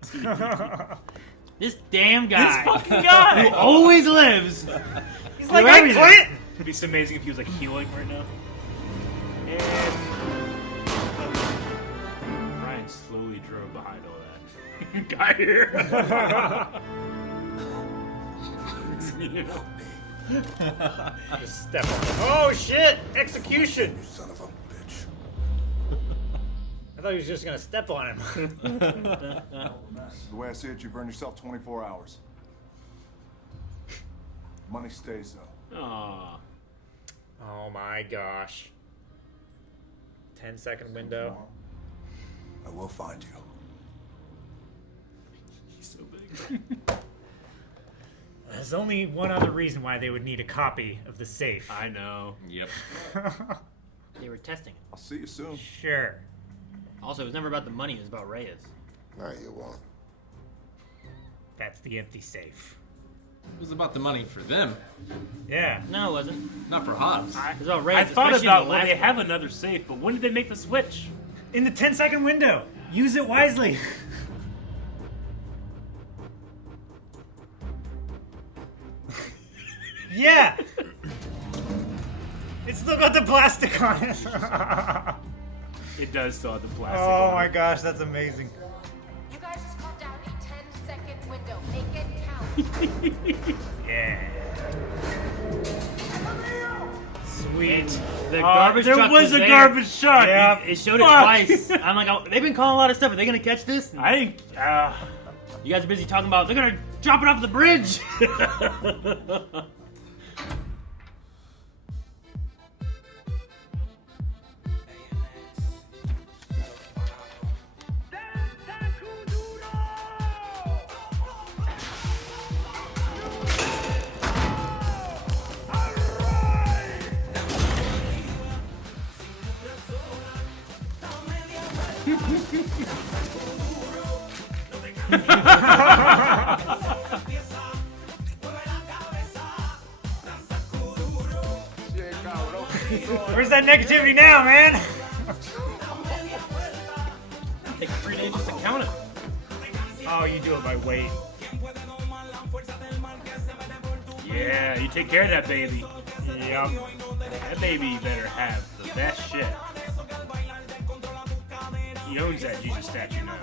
This damn guy. This fucking guy! Who always lives. He's like, hey, Clint! It'd be so amazing if he was like healing right now. And Ryan slowly drove behind all that guy here. Just step on it. Oh shit! Execution! You son of a bitch. I thought he was just gonna step on him. The way I see it, you've earned yourself 24 hours. Money stays, though. Aww. Oh my gosh. 10-second window. I will find you. He's so big. There's only one other reason why they would need a copy of the safe. I know. Yep. They were testing it. I'll see you soon. Sure. Also, it was never about the money. It was about Reyes. Now you won't. That's the empty safe. It was about the money for them, Yeah. No, it wasn't. not for Hobbs. It was about I Reyes. thought especially about, in the well, last they one. have another safe, but when did they make the switch? In the 10-second window. Use it wisely. Yeah. It's still got the plastic on it. It does still have the plastic Oh on my it. gosh, that's amazing. You guys just called down a 10-second window. Make it count. Yeah. Sweet. The garbage there truck was a there. garbage truck. Yeah. It showed it Fuck. twice. I'm like, oh, they've been calling a lot of stuff. Are they gonna catch this? I think. You guys are busy talking about they're gonna drop it off the bridge. Where's that negativity now, man? Take 3 days just to count it. Oh, you do it by weight. Yeah, you take care of that baby. Yep. That baby better have the best shit. He owns that Jesus statue now.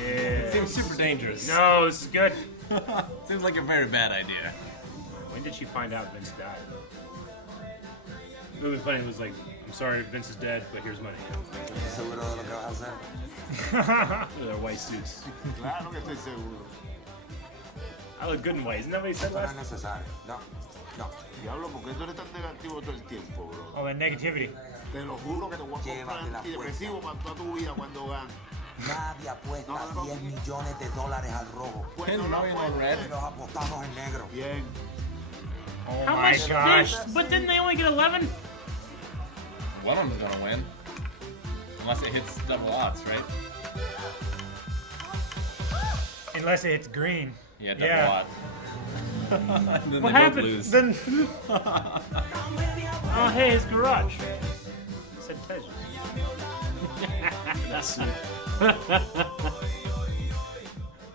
Yeah. It seems super dangerous. No, this is good. Seems like a very bad idea. When did she find out Vince died? It would be funny. It was like, I'm sorry, Vince is dead, but here's money. Seguro de lo que vas a hacer. Their white suits. Claro que estoy seguro. I look good in white. Isn't that what he said No es last? necesario. No, no. Diablo, ¿por qué tú eres tan negativo todo el tiempo, bro? All that negativity. Te lo juro que te voy a comprar Llévate la antidepresivo para toda tu vida cuando gane. Nadie apuesta $10 millones al rojo. Pues $10 no lo million on red? Y los apostamos en negro. Bien. Oh How my much gosh. But didn't they only get 11? One of them's gonna win. Unless it hits double odds, right? Unless it hits green. Yeah, double odds. And then What they happened? both lose. Then Oh, hey, his garage. Said Tej. That's suit.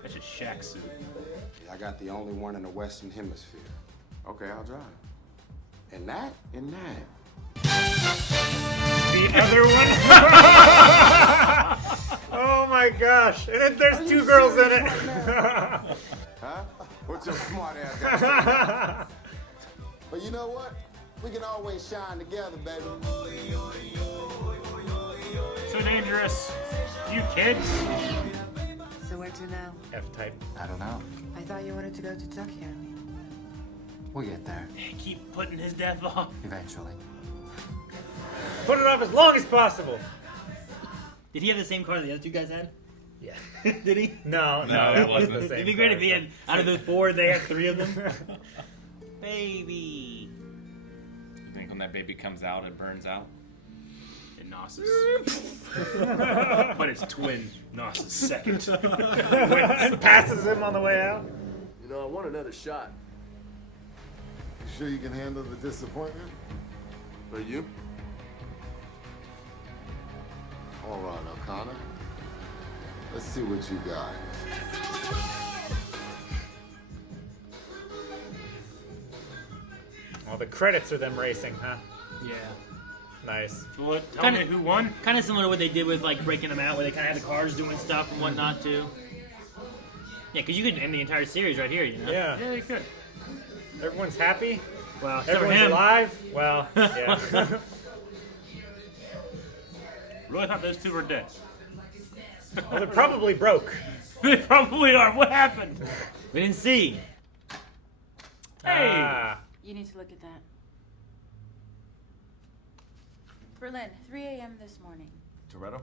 That's just Shaq suit. I got the only one in the Western Hemisphere. Okay, I'll drive. And that? the other one. Oh my gosh. And then there's two girls in it. Huh? What's your smart ass got to say? But you know what? We can always shine together, baby. So dangerous. You kids. So where to now? F-type. I don't know. I thought you wanted to go to Tokyo. We'll get there. Keep putting his death off. Eventually. Put it off as long as possible. Did he have the same car the other two guys had? Yeah. Did he? No, No, it wasn't the the same. It'd be great if he had, out of the four, they had three of them. You Baby. think when that baby comes out, it burns out? And Nos is. But it's twin Nos is second. And passes him on the way out. You know, I want another shot. You sure you can handle the disappointment? Are you? All right, O'Connor. Let's see what you got. Oh, the credits are them racing, huh? Yeah. Nice. What? Tell me who won? Kind of similar to what they did with like breaking them out, where they kind of had the cars doing stuff and whatnot too. Yeah, because you could end the entire series right here, you know. Yeah. Yeah, you could. Everyone's happy. Well, except for Everyone's him. alive. Well, yeah. Really thought those two were dead. Well, they're probably broke. They probably are. What happened? We didn't see. Hey. Ah. You need to look at that. Berlin, 3 a.m. this morning. Toretto?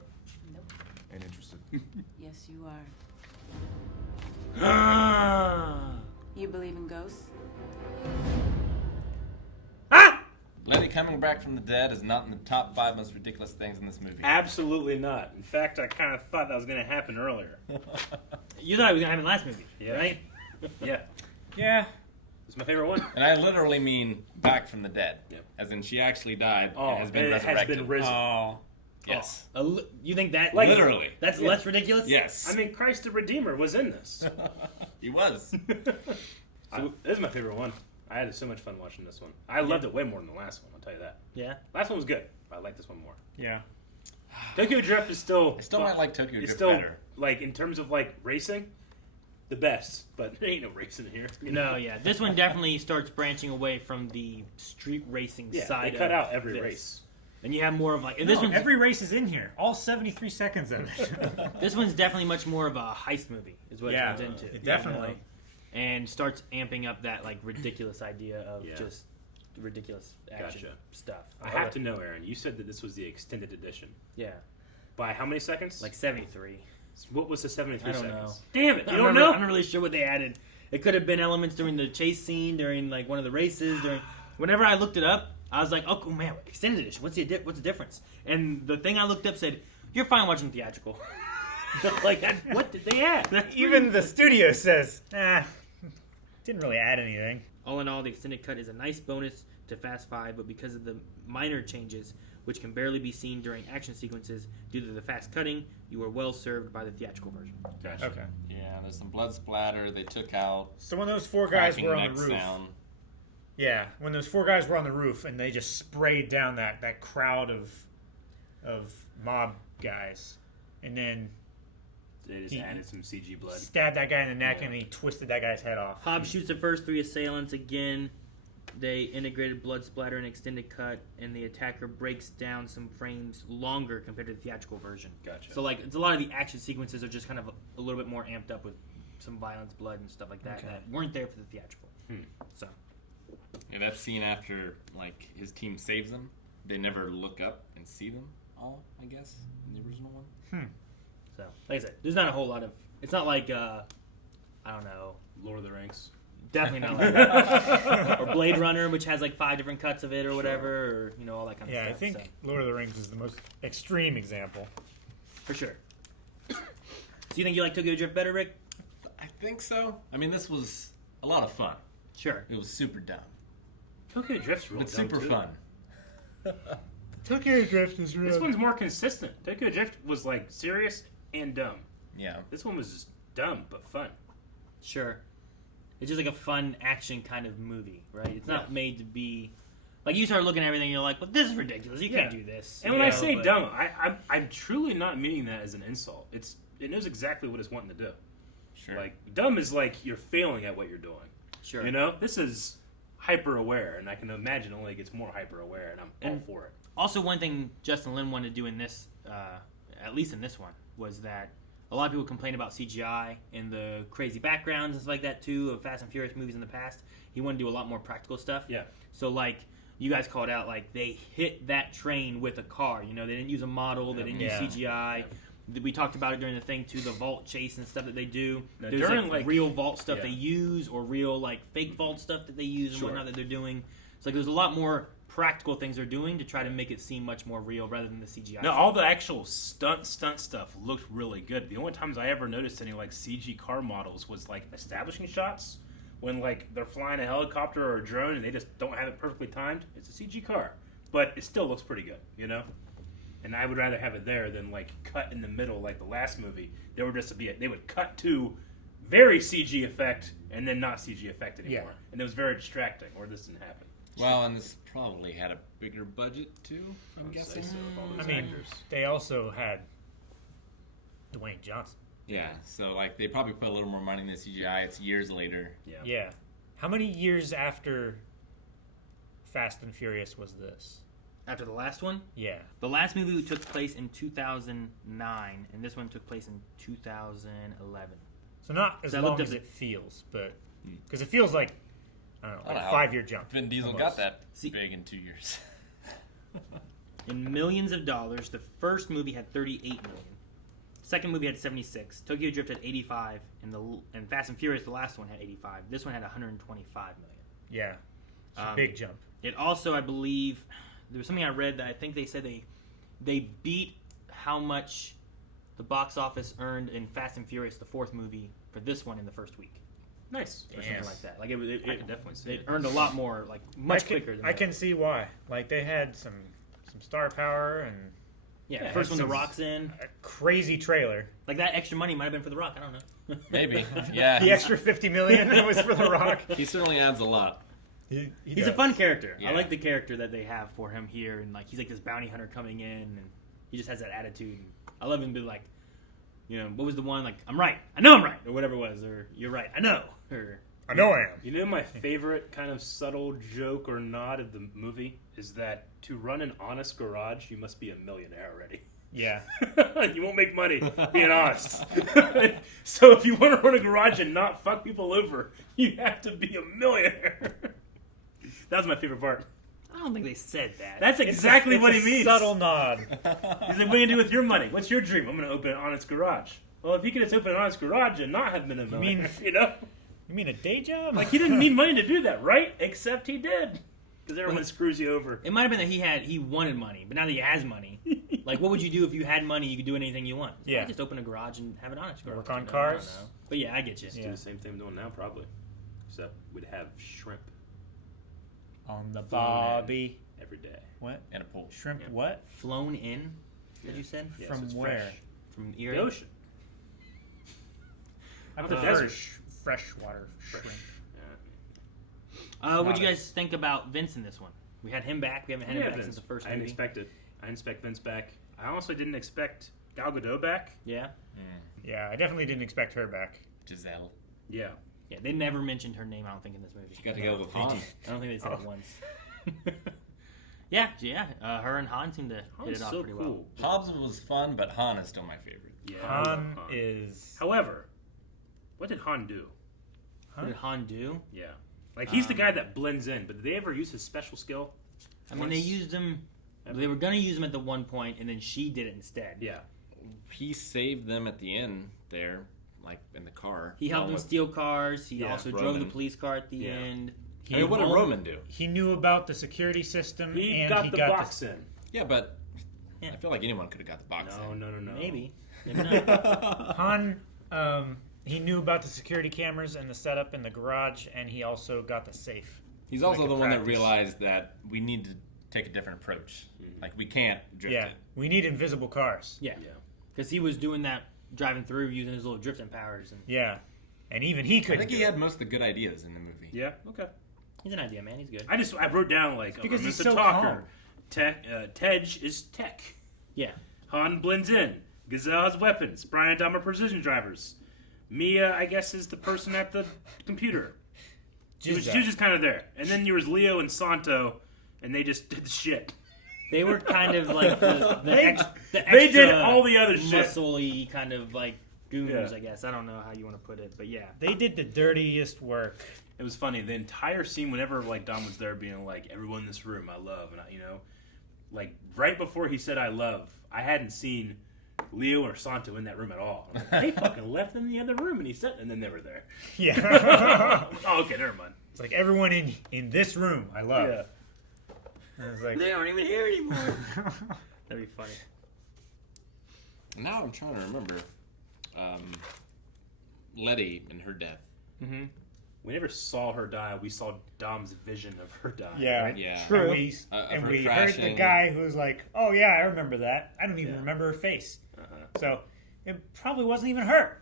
Nope. Ain't interested. Yes, you are. Ah. You believe in ghosts? Letty coming back from the dead is not in the top 5 most ridiculous things in this movie. Absolutely not. In fact, I kind of thought that was going to happen earlier. You thought it was gonna happen last movie, Yeah. right? Yeah. Yeah. It's my favorite one. And I literally mean back from the dead. Yep. As in she actually died Oh, and has been and it has resurrected. been risen. Oh. Yes. You think that? Like- Literally. That's Yeah. less ridiculous? Yes. I mean, Christ the Redeemer was in this. He was. This is my favorite one. I had so much fun watching this one. I loved it way more than the last one, I'll tell you that. Yeah. Last one was good, but I like this one more. Yeah. Tokyo Drift is still... I still might like Tokyo It's Drift still, better. like, in terms of, like, racing, the best. But there ain't no racing here. you know? No, yeah. This one definitely starts branching away from the street racing Yeah, side. they cut of out every this. race. And you have more of like. And No, this one's every race is in here. All 73 seconds of it. this one's definitely much more of a heist movie, is what Yeah, it turns into. it definitely. You know? And starts amping up that like ridiculous idea of just ridiculous action Gotcha. stuff. I have to know, Aaron. You said that this was the extended edition. Yeah. By how many seconds? Like 73. What was the 73 I don't seconds? know. Damn it! You I don't know? I'm not really sure what they added. It could have been elements during the chase scene, during like one of the races, during. Whenever I looked it up, I was like, "Oh man, extended edition. What's the difference?" And the thing I looked up said, "You're fine watching theatrical." Like, what did they add? Even the studio says, didn't really add anything. All in all, the extended cut is a nice bonus to Fast 5, but because of the minor changes, which can barely be seen during action sequences due to the fast cutting, you are well served by the theatrical version. Gotcha. Okay. Yeah, there's some blood splatter. They took out. So when those four guys cracking were on neck the roof, sound. yeah, when those four guys were on the roof and they just sprayed down that crowd of mob guys, and then They just added some CG blood. stabbed that guy in the neck and he twisted that guy's head off. Hobbs shoots the first three assailants again. They integrated blood splatter and extended cut, and the attacker breaks down some frames longer compared to the theatrical version. Gotcha. So, like, it's a lot of the action sequences are just kind of a little bit more amped up with some violence, blood, and stuff like that that weren't there for the theatrical. So, yeah, that scene after like his team saves them, they never look up and see them all. I guess in the original one. So, like I said, there's not a whole lot of. It's not like I don't know, Lord of the Rings. Definitely not like that. Or Blade Runner, which has like 5 different cuts of it, or whatever, or all that kind of stuff. Yeah, I think Lord of the Rings is the most extreme example. For sure. So you think you like Tokyo Drift better, Rick? I think so. I mean, this was a lot of fun. Sure. It was super dumb. Tokyo Drift's real But dumb, super too. fun. Tokyo Drift is real. This one's more consistent. Tokyo Drift was like serious and dumb. Yeah. This one was just dumb but fun. Sure. It's just like a fun action kind of movie, right? It's not made to be... Like, you start looking at everything and you're like, well, this is ridiculous. You can't do this. And when I say dumb, I'm truly not meaning that as an insult. It knows exactly what it's wanting to do. Sure. Like, dumb is like you're failing at what you're doing. Sure. You know? This is hyper-aware, and I can imagine it only gets more hyper-aware, and I'm all for it. Also, one thing Justin Lin wanted to do in this, at least in this one, was that a lot of people complain about CGI and the crazy backgrounds and stuff like that, too, of Fast and Furious movies in the past. He wanted to do a lot more practical stuff. Yeah. So, like, you guys called out, like, they hit that train with a car. You know, they didn't use a model. They didn't use CGI. We talked about it during the thing, too, the vault chase and stuff that they do. Now, There's, during, like, real vault stuff they use, or real, like, fake vault stuff that they use and whatnot that they're doing. So, like, there's a lot more practical things they're doing to try to make it seem much more real rather than the CGI. No, all the actual stunt stuff looked really good. The only times I ever noticed any like CG car models was like establishing shots when like they're flying a helicopter or a drone and they just don't have it perfectly timed. It's a CG car, but it still looks pretty good, you know. And I would rather have it there than like cut in the middle like the last movie. They would cut to very CG effect and then not CG effect anymore, and it was very distracting. Or this didn't happen. Well, and this probably had a bigger budget, too, I'm guessing. So, I mean, they also had Dwayne Johnson. Yeah, so, like, they probably put a little more money in the CGI. It's years later. Yeah. How many years after Fast and Furious was this? After the last one? Yeah. The last movie took place in 2009, and this one took place in 2011. So not as long as it feels, but... Because it feels like... I don't know, like a 5-year jump. Vin Diesel got that big in 2 years. In millions of dollars, the first movie had 38 million. Second movie had 76. Tokyo Drift had 85, and Fast and Furious, the last one, had 85. This one had 125 million. Yeah, it's a big jump. It also, I believe, there was something I read that I think they said they beat how much the box office earned in Fast and Furious, the fourth movie, for this one in the first week. Nice. Or something like that. Like I can definitely see it earned a lot more, like much quicker than I can see why. Like they had some star power and first one The Rock's in. A crazy trailer. Like that extra money might have been for The Rock. I don't know. Maybe. Yeah. The extra $50 million was for The Rock. He certainly adds a lot. He's a fun character. Yeah. I like the character that they have for him here, and like he's like this bounty hunter coming in, and he just has that attitude. I love him to be like, you know, what was the one like? I'm right. I know I'm right, or whatever it was, or you're right. I know, or I know I am. You know, my favorite kind of subtle joke or nod of the movie is that to run an honest garage, you must be a millionaire already. Yeah. You won't make money being honest. So if you want to run a garage and not fuck people over, you have to be a millionaire. That was my favorite part. I don't think they said that. That's exactly what he means. Subtle nod. He's like, what are you going to do with your money? What's your dream? I'm going to open an honest garage. Well, if he could just open an honest garage and not have been a millionaire, you know? You mean a day job? Like, he didn't need money to do that, right? Except he did. Because everyone screws you over. It might have been that he wanted money, but now that he has money, like, what would you do if you had money? You could do anything you want. Yeah. Just open a garage and have an honest garage. Work on cars. I don't know. But yeah, I get you. Just do the same thing we're doing now, probably. Except we'd have shrimp on the bobby every day. What? And a pool. Shrimp what? Flown in, you said? Yeah, From so where? fresh. From The Erie? ocean. I The prefer desert. freshwater shrimp. What'd you guys think about Vince in this one? We had him back. We haven't had him back since the first I didn't movie. expect it. I didn't expect Vince back. I honestly didn't expect Gal Gadot back. Yeah? Yeah, I definitely didn't expect her back. Giselle. Yeah. Yeah, they never mentioned her name, I don't think, in this movie. She got to go with Han. I don't think they said it once. Yeah. Her and Han seemed to hit it off pretty well. Hobbs was fun, but Han is still my favorite. Yeah. Han is... However, What did Han do? What did Han do? Yeah. Like, he's the guy that blends in, but did they ever use his special skill? I mean, they used him... They were going to use him at the one point, and then she did it instead. Yeah. He saved them at the end there, like in the car. He helped them steal cars. He also drove Roman. the police car at the end. I mean, what did Roman do? He knew about the security system. He and got he the got box in. Yeah, but I feel like anyone could have got the box in. No. Maybe. Han, he knew about the security cameras and the setup in the garage, and he also got the safe. He's So they also could the one that practice. realized that we need to take a different approach. Like, we can't drift Yeah, it. we need invisible cars. Yeah. Because he was doing that driving through using his little drifting powers. And Yeah, and even he I couldn't. think he had most of the good ideas in the movie. Yeah, okay. He's an idea, man. He's good. I wrote down, like, because he's Mr. so Talker. calm. Tej is tech. Yeah. Han blends in. Gazelle has weapons. Brian and Dom are precision drivers. Mia, I guess, is the person at the computer. She was just kind of there. And then there was Leo and Santo, and they just did the shit. They were kind of like the extra They did all the other shit. muscle-y kind of like goons, Yeah. I guess. I don't know how you want to put it, but yeah. They did the dirtiest work. It was funny. The entire scene, whenever like Dom was there, being like, "Everyone in this room, I love," and like right before he said "I love," I hadn't seen Leo or Santo in that room at all. I'm like, they fucking left in the other room, and he said, and then they were there. Yeah. Oh, okay, never mind. It's like everyone in this room, I love. Yeah. And it's like They aren't even here anymore. That'd be funny. Now I'm trying to remember Letty and her death. Mm-hmm. We never saw her die. We saw Dom's vision of her die. Yeah, right? Yeah. true. Of And her we heard the crashing. guy who was like, "Oh yeah, I remember that. I don't even remember her face." So it probably wasn't even her.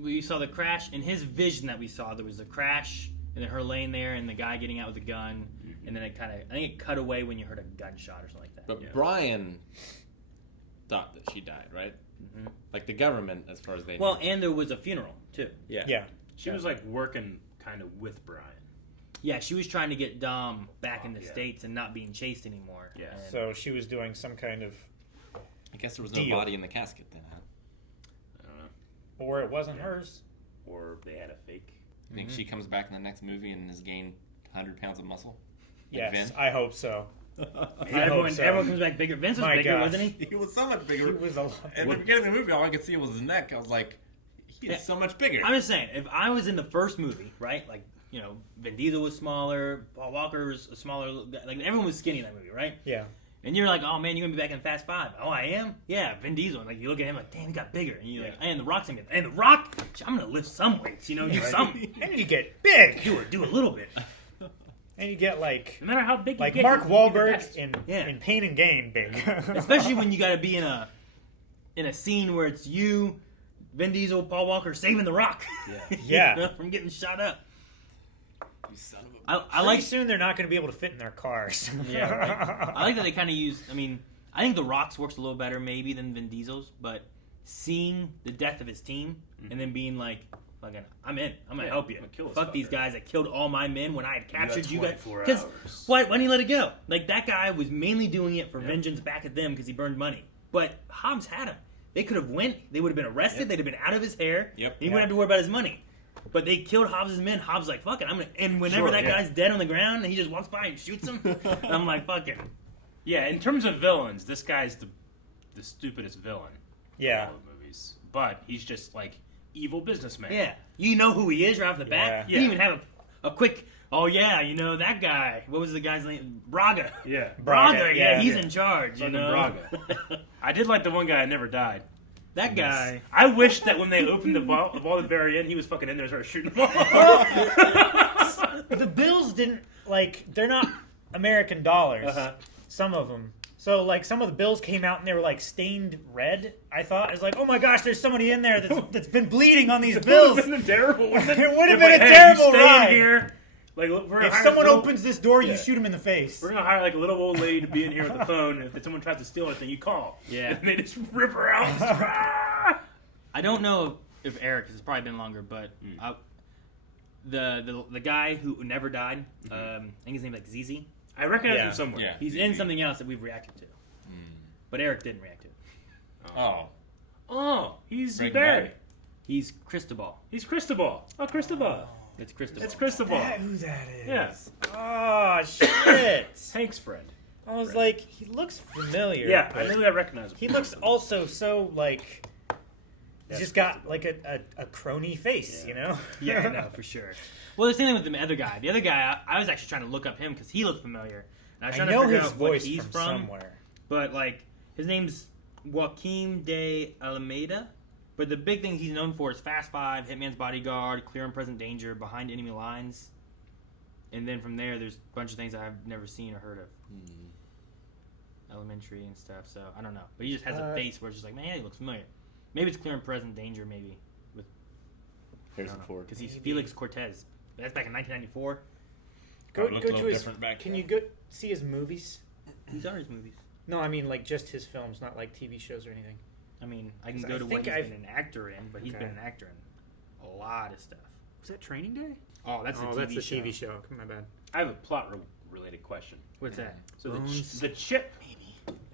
We saw the crash. In his vision that we saw, there was a crash, and then her laying there, and the guy getting out with a gun, and then I think it cut away when you heard a gunshot or something like that. But Brian thought that she died, right? Mm-hmm. Like the government, as far as they Well, knew. and there was a funeral too. Yeah. She was like working kind of with Brian. Yeah, she was trying to get Dom back in the States and not being chased anymore. Yeah. And So she was doing some kind of I guess there was no deal. body in the casket then, huh? I don't know. Or it wasn't hers. Or they had a fake. You think she comes back in the next movie and has gained 100 pounds of muscle? Like Yes, Vin? I hope so. everyone comes back bigger. Vince was My bigger, gosh. wasn't he? He was so much bigger. He was a lot. At the beginning of the movie, all I could see was his neck. I was like, he is so much bigger. I'm just saying, if I was in the first movie, right? Like, Vin Diesel was smaller, Paul Walker was a smaller, like everyone was skinny in that movie, right? Yeah. And you're like, oh man, you're gonna be back in Fast 5. Oh, I am? Yeah, Vin Diesel. And like you look at him like, damn, he got bigger. And you're like, and The Rock's gonna be, and The Rock, I'm gonna lift some weights, do something. And you get big. Do a little bit. And you get like No matter how big like you get, Mark you can be the Wahlberg best. in Pain and Gain big. Especially when you gotta be in a scene where it's you, Vin Diesel, Paul Walker saving The Rock. Yeah. From getting shot up. You son of a... I like soon they're not going to be able to fit in their cars. Yeah, right. I like that they kind of use. I mean, I think The Rock's works a little better maybe than Vin Diesel's, but seeing the death of his team and then being like, "Fucking, I'm in. I'm gonna help you. kill this Fuck these fucker." guys that killed all my men when I had captured you guys." 24 Because hours. why didn't he let it go? Like that guy was mainly doing it for vengeance back at them because he burned money. But Hobbs had him. They could have went. They would have been arrested. They'd have been out of his hair. Yep. He wouldn't have to worry about his money. But they killed Hobbs' men. Hobbs like, fuck it, I'm gonna. And whenever that guy's dead on the ground, and he just walks by and shoots him. I'm like, fuck it. Yeah, in terms of villains, this guy's the stupidest villain. Yeah. In all the movies, but he's just like evil businessman. Yeah, you know who he is right off the bat. Yeah. He didn't even have a quick. Oh yeah, that guy. What was the guy's name? Braga. Yeah. Braga. Yeah, he's Yeah. in charge. Fucking Braga. I did like the one guy that never died. That guy. I wish that when they opened the vault at the very end, he was fucking in there and started shooting them all. The bills didn't they're not American dollars. Some of them. So like some of the bills came out and they were like stained red. I thought it's like, oh my gosh, there's somebody in there that's been bleeding on these bills. It would have been terrible. Wouldn't it? It would have If, been a hey, terrible you stay ride. in here. Like, we're gonna If hire someone this little- opens this door, Yeah. you shoot him in the face. We're gonna hire like a little old lady to be in here with the phone, and if someone tries to steal anything, you call. Yeah. And they just rip her out. I don't know if Eric, because it's probably been longer, but the guy who never died, I think his name is like ZZ. I recognize him somewhere. Yeah. He's in something else that we've reacted to. But Eric didn't react to it. Oh. Oh, he's Breaking Barry. Bad? He's Cristobal. He's Cristobal. Oh, Cristobal. It's Cristobal. It's Cristobal. Who that is? Yeah. Oh, shit. Hank's friend. I was like, he looks familiar. Yeah, but I knew I recognized him. He looks also so, like... He's just got, like, a crony face, you know? Yeah, no, for sure. Well, the same thing with the other guy. The other guy, I was actually trying to look up him because he looked familiar. And I was trying to figure out what he's from somewhere. But, like, his name's Joaquim de Alameda. But the big thing he's known for is Fast Five, Hitman's Bodyguard, Clear and Present Danger, Behind Enemy Lines. And then from there, there's a bunch of things I've never seen or heard of. Elementary and stuff, so I don't know. But he just has a face where it's just like, man, he looks familiar. Maybe it's Clear and Present Danger, maybe. With Harrison Ford. Because he's Felix Cortez. That's back in 1994. Go to his... Can you go see his movies? These are his movies. No, I mean, like, just his films, not, like, TV shows or anything. I mean, I can go to what he's been an actor in, but he's been an actor in a lot of stuff. Was that Training Day? Oh, that's the TV show. My bad. I have a plot-related question. What's that? So the chip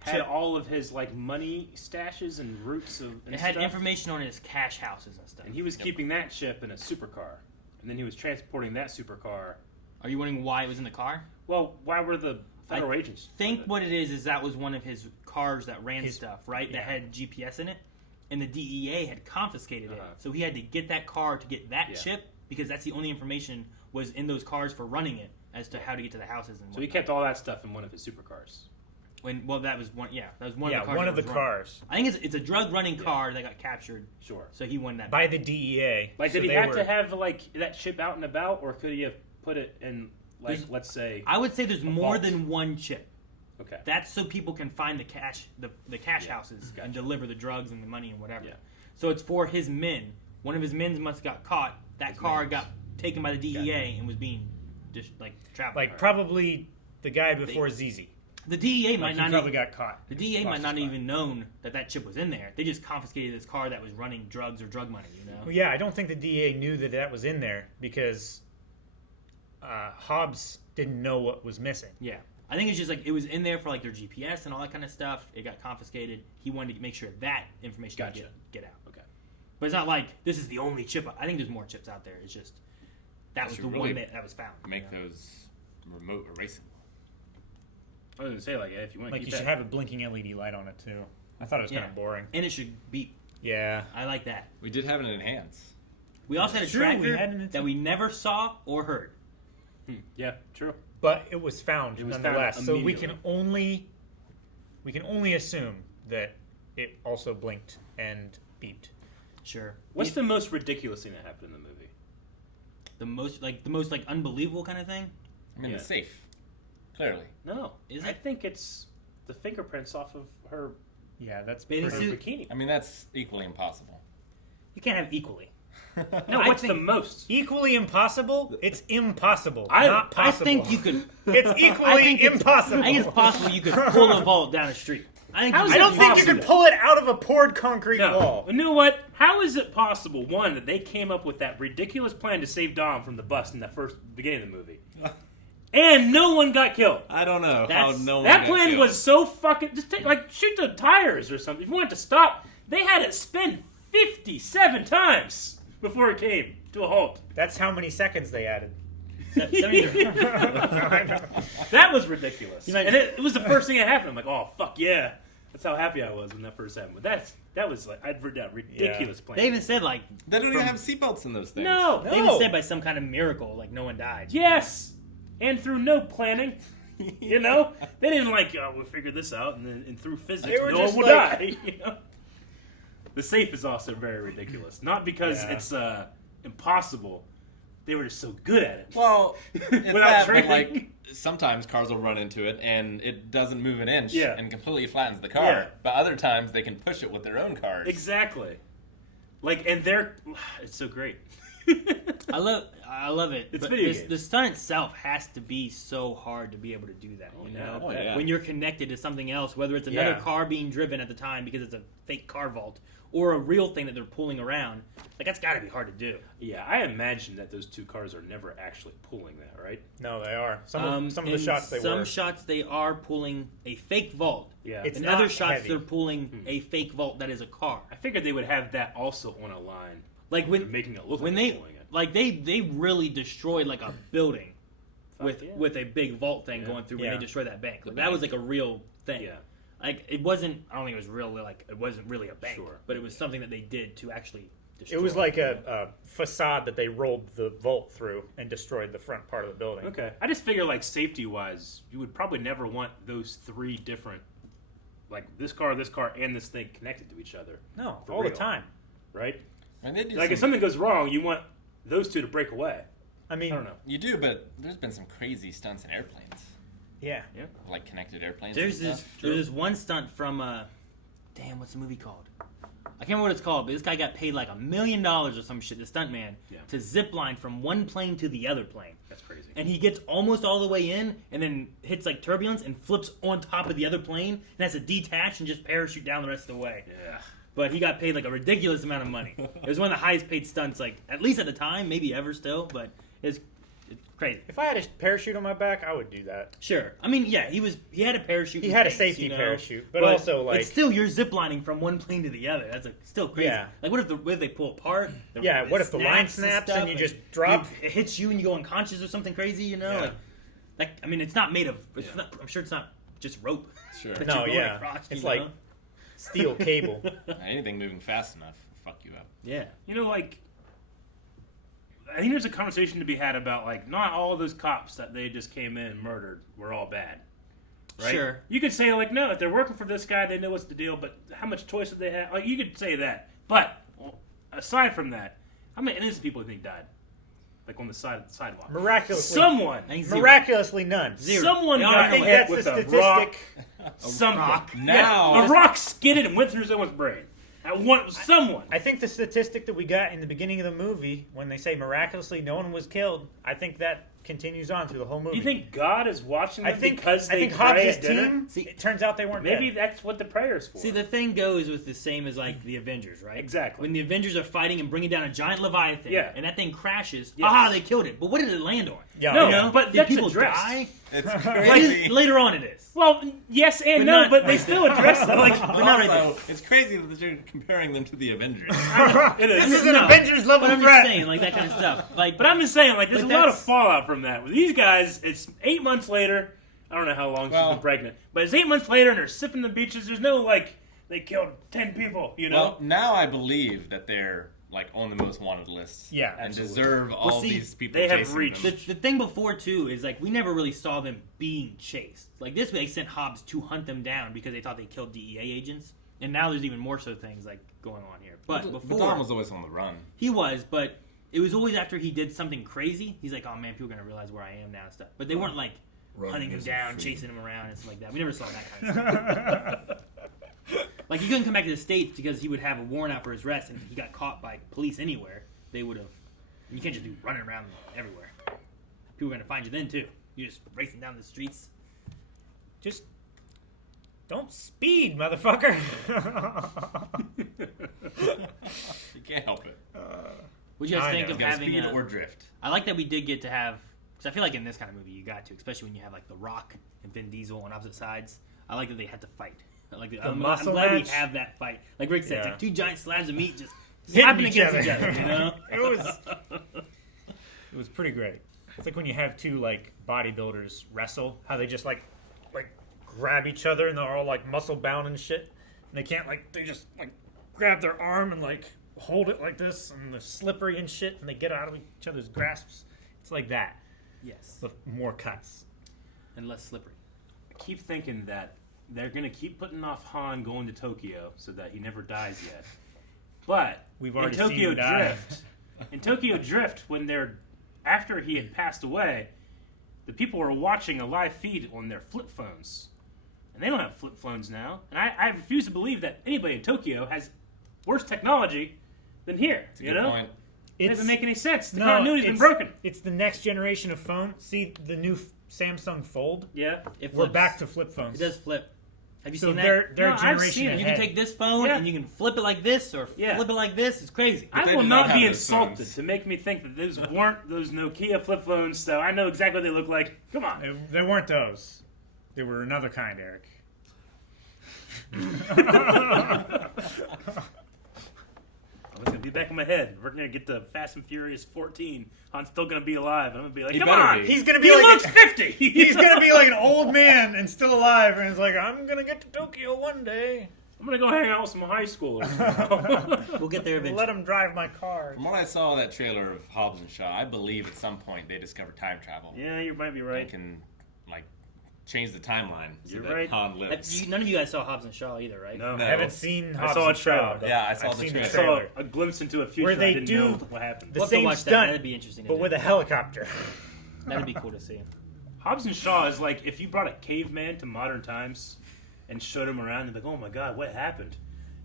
had all of his, like, money stashes and roots of... It had information on his cash houses and stuff. And he was keeping that chip in a supercar. And then he was transporting that supercar. Are you wondering why it was in the car? Well, why were the federal agents... I think what it is that was one of his cars that ran stuff, right? Yeah. That had GPS in it. And the DEA had confiscated it. So he had to get that car to get that chip because that's the only information was in those cars for running it as to how to get to the houses. And so he kept all that stuff in one of his supercars. That was one. Yeah, that was one of the cars. One of the cars. I think it's a drug running car that got captured. Sure. So he won that by the DEA. Like, did he have to have like that chip out and about, or could he have put it in, like, let's say? I would say there's more than one chip. Okay. That's so people can find the cash, the cash houses and deliver the drugs and the money and whatever. Yeah. So it's for his men. One of his men must have got caught. That car got taken by the DEA and was being just like traveled. Like probably the guy before ZZ. The DEA might not probably got caught. The DEA might not even known that chip was in there. They just confiscated this car that was running drugs or drug money. You know. Well, yeah, I don't think the DEA knew that was in there because Hobbs didn't know what was missing. Yeah. I think it's just like it was in there for like their GPS and all that kind of stuff. It got confiscated. He wanted to make sure that information could get out. Okay. But it's not like this is the only chip. I think there's more chips out there. It's just that was the one that was found. Make those remote erasing. I was gonna say, like, if you want to keep you should have a blinking LED light on it too. I thought it was kind of boring. And it should beep. Yeah. I like that. We did have an enhance. We also had a tracker that we never saw or heard. Yeah, true. But it was found nonetheless. Found so we can only assume that it also blinked and beeped. Sure. What's the most ridiculous thing that happened in the movie? The most unbelievable kind of thing? I mean, the safe. Clearly. No. I think it's the fingerprints off of her. Yeah, that's her bikini. I mean, that's equally impossible. You can't have equally. No, what's the most? Equally impossible? It's impossible. Not possible. I think you could. It's equally impossible. I think it's possible you could pull a vault down a street. I don't think you could pull it out of a poured concrete wall. You know what? How is it possible, one, that they came up with that ridiculous plan to save Dom from the bus in the beginning of the movie? And no one got killed. I don't know how no one That got plan killed. was so fucking... Just shoot the tires or something. If you wanted to stop, they had it spin 57 times before it came to a halt. That's how many seconds they added. That was ridiculous. And it was the first thing that happened. I'm like, oh, fuck yeah. That's how happy I was when that first happened. But that was like, I'd read that ridiculous plan. They even said like... They don't even have seatbelts in those things. No. They even said by some kind of miracle, like no one died. Yes! And through no planning. You know? They didn't we'll figure this out, and through physics, no one will die. You know? The safe is also very ridiculous. Not because it's impossible. They were just so good at it. Well, it's Without that, training. but sometimes cars will run into it and it doesn't move an inch and completely flattens the car. Yeah. But other times they can push it with their own cars. Exactly. It's so great. I love it. It's but video games. The stunt itself has to be so hard to be able to do that. You know, Oh, yeah. when you're connected to something else, whether it's another car being driven at the time because it's a fake car vault, or a real thing that they're pulling around, that's got to be hard to do. Yeah, I imagine that those two cars are never actually pulling that, right? No, they are. Some of the shots they were. Some shots they are pulling a fake vault. Yeah. It's in not other shots heavy. they're pulling a fake vault that is a car. I figured they would have that also on a line. Like when making it look when like they like they really destroyed like a building yeah. with a big vault thing going through when they destroyed that bank. Like, that was like a real thing. Yeah. Like it wasn't. I don't think it was real. Like it wasn't really a bank, but it was something that they did to actually destroy. It was like a facade that they rolled the vault through and destroyed the front part of the building. Okay. I just figure, like, safety-wise, you would probably never want those three different, like, this car, and this thing connected to each other. No, for all the real, time. Right? And they do like, if something goes wrong, you want those two to break away. I mean, I don't know. You do, but there's been some crazy stunts in airplanes. Yeah. Like connected airplanes. There's and this stuff. there's this one stunt from damn, what's the movie called? I can't remember what it's called, but this guy got paid like $1 million or some shit, the stunt man, to zip line from one plane to the other plane. That's crazy. And he gets almost all the way in, and then hits like turbulence and flips on top of the other plane, and has to detach and just parachute down the rest of the way. Yeah. But he got paid like a ridiculous amount of money. It was one of the highest paid stunts, like at least at the time, maybe ever still. But it's crazy. If I had a parachute on my back, I would do that. Sure. I mean, yeah, he had a parachute. He and had a things, safety you know? parachute, but also, like- it's still you're ziplining from one plane to the other. That's still crazy. Yeah. Like what if they pull apart? Yeah, what if the line snaps snaps and you just drop? It hits you and you go unconscious or something crazy. You know, Yeah. like I mean, it's not made of. It's not, I'm sure it's not just rope. Sure. that No, you're going yeah. across, It's you like know? steel cable. Anything moving fast enough will fuck you up. Yeah. You know, like, I think there's a conversation to be had about, like, not all of those cops that they just came in and murdered were all bad. Right? Sure. You could say, like, no, if they're working for this guy, they know what's the deal, but how much choice did they have? Like, you could say that. But, aside from that, how many innocent people do you think died? Like, on the sidewalk? Miraculously. Someone. Miraculously none. Someone No, got I think hit that's with the a statistic. rock. Something. Now- Yeah, a rock skidded and went through someone's brain. Someone. I think the statistic that we got in the beginning of the movie, when they say miraculously no one was killed, I think that continues on through the whole movie. You think God is watching them because they I think pray Hobbs' at dinner? team. It turns out they weren't. Maybe dead. that's what the prayer's for. See, the thing goes with the same as like the Avengers, right? Exactly. When the Avengers are fighting and bringing down a giant Leviathan, Yeah. and that thing crashes, Yes. aha, they killed it. But what did it land on? Yeah. No, You know? but Did that's people addressed. die? It's It crazy. is- later on, it is. Well, yes and But no, not- but they still address it. Like, But not right Also, it's crazy that you're comparing them to the Avengers. it is. This is an Avengers level But I'm threat. just saying, like that kind of stuff. Like, But I'm just saying, like, there's a But lot of that's- fallout from that. With these guys, it's 8 months later. I don't know how long she's Well- been pregnant, but it's 8 months later, and they're sipping the beaches. There's no like they killed 10 people. You know. Well, now I believe that they're like on the most wanted lists. Yeah, and absolutely. deserve all Well, see, these people. they have chasing reached them. the thing before too is like we never really saw them being chased. Like this, they sent Hobbs to hunt them down because they thought they killed DEA agents, and now there's even more so things like going on here. But before Don was always on the run. he was, but it was always after he did something crazy. He's like, oh man, people are gonna realize where I am now and stuff. But they weren't like hunting him down, chasing him around, and stuff like that. We never saw that kind of stuff. Like he couldn't come back to the States because he would have a warrant out for his arrest, and if he got caught by police anywhere, they would have. You can't just be running around everywhere. People are gonna find you then too. You're just racing down the streets. Just don't speed, motherfucker. You can't help it. What do you guys I think know. of You gotta having speed a, or drift. I like that we did get to have, because I feel like in this kind of movie you got to, especially when you have like The Rock and Vin Diesel on opposite sides. I like that they had to fight. Like I'm muscle glad match? we have that fight. Like Rick said, it's Yeah. like two giant slabs of meat just Hitting slapping each against other. each other. You know, It was pretty great. It's like when you have two like bodybuilders wrestle, how they just like grab each other and they're all like muscle bound and shit, and they can't they just like grab their arm and like hold it like this, and they're slippery and shit, and they get out of each other's grasps. It's like that, yes, with more cuts and less slippery. I keep thinking that they're gonna keep putting off Han going to Tokyo so that he never dies yet. But We've in already Tokyo seen him die. Drift, in Tokyo Drift, when they're after he had passed away, the people were watching a live feed on their flip phones, and they don't have flip phones now. And I refuse to believe that anybody in Tokyo has worse technology than here. That's a You good know, point. it doesn't make any sense. The No, continuity's been it's- broken. It's the next generation of phone. See the new Samsung Fold. Yeah, We're back to flip phones. It does flip. Have you So seen that? they're No, I've generation seen it. ahead. You can take this phone Yeah. and you can flip it like this or Yeah. flip it like this. It's crazy. But I they will did not not be have those insulted phones. to make me think that those weren't those Nokia flip phones, so I know exactly what they look like. Come on. They weren't those. They were another kind, Eric. was gonna be back in my head. We're gonna get to Fast and Furious 14. Han's still gonna be alive, and I'm gonna be like, He come better on! be. He's gonna be He like looks 50. He's gonna be like an old man and still alive, and he's like, I'm gonna get to Tokyo one day. I'm gonna go hang out with some high schoolers. We'll get there eventually. Let him drive my car. From what I saw of that trailer of Hobbs and Shaw, I believe at some point they discovered time travel. Yeah, you might be right. And can, like, change the timeline so You're that right. Han lives. None of you guys saw Hobbs and Shaw either, right? No. I haven't seen Hobbs I saw a and Shaw, trailer. though. Yeah, I saw I've the seen I trailer. saw a glimpse into a future. Where they I didn't do know what happened. the We'll have to same watch that. stunt, That'd be interesting to but do. with a helicopter. That'd be cool to see. Hobbs and Shaw is like if you brought a caveman to modern times and showed him around, and like, oh my god, what happened?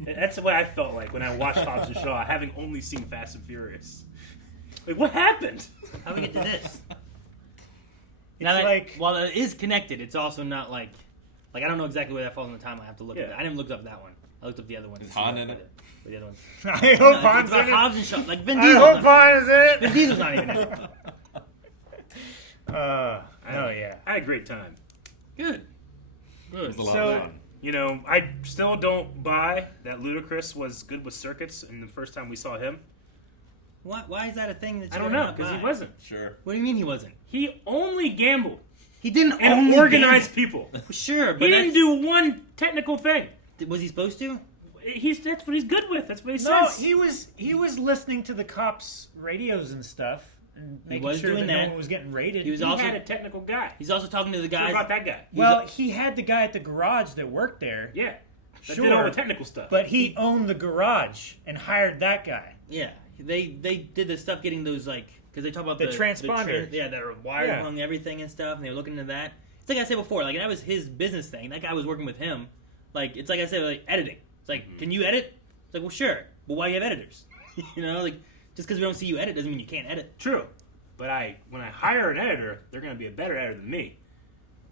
And that's the way I felt like when I watched Hobbs and Shaw, having only seen Fast and Furious. Like, what happened? How do we get to this? Like, while it is connected, it's also not like I don't know exactly where that falls on the timeline. I have to look at it. I didn't look up that one. I looked up the other one. Is Han in it? The other ones. I hope Han's in it. Hobbs and Shaw. Like Vin I Diesel. hope Han is in it. Vin Diesel's not even in it. Oh yeah. I had a great time. Good. It was a lot So- of fun. You know, I still don't buy that Ludacris was good with circuits in the first time we saw him. Why is that a thing that you I don't would know, not because he buy? wasn't. Sure. What do you mean he wasn't? He only gambled He didn't and only organized gamble. people. Sure, but He didn't do one technical thing. Was he supposed to? That's what he's good with. That's what he No, says. he was listening to the cops' radios and stuff, and He making was sure doing that no that. one was getting raided. He was He also had a technical guy. he's also talking to the What guys. about that guy? Well, he had the guy at the garage that worked there. Yeah. That Sure. did all the technical stuff. But he owned the garage and hired that guy. Yeah, they did the stuff getting those because they talk about The the transponders. that are wired Yeah. among everything and stuff, and they were looking into that. It's like I said before, like that was his business thing. That guy was working with him. Like it's like I said, like editing. It's like, can you edit? It's like, well, sure, but why do you have editors? You know, like just because we don't see you edit doesn't mean you can't edit. True. But when I hire an editor, they're going to be a better editor than me.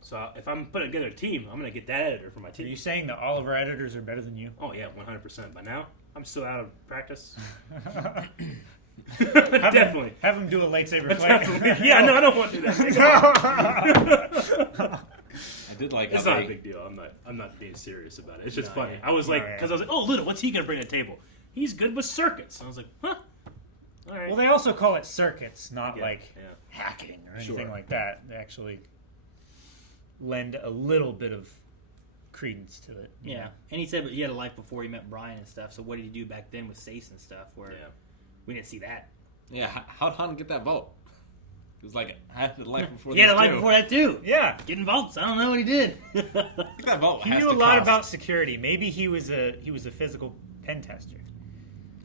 So if I'm putting together a team, I'm going to get that editor for my Are team. you saying that all of our editors are better than you? Oh, yeah, 100%. By now, I'm still out of practice. Have Definitely. Have him do a lightsaber fight. Definitely. Yeah, no, I don't want to do that. I did like It's how not they... a big deal. I'm not being serious about it. It's just No, funny. yeah. I was like, No, yeah. because I was like, oh, Luda, what's he going to bring to the table? He's good with circuits. And I was like, huh? All right. Well, they also call it circuits, not Yeah, like yeah. hacking or anything Sure. like that. They actually lend a little bit of credence to it. you Yeah, know? and he said he had a life before he met Brian and stuff. So what did he do back then with Sace and stuff? Where we didn't see that. Yeah, how'd Han get that vote? It was like half the life before He had this a life too. before that too. Yeah. Getting votes. I don't know what he did. That vote He has knew a to lot cost- about security. Maybe he was a physical pen tester.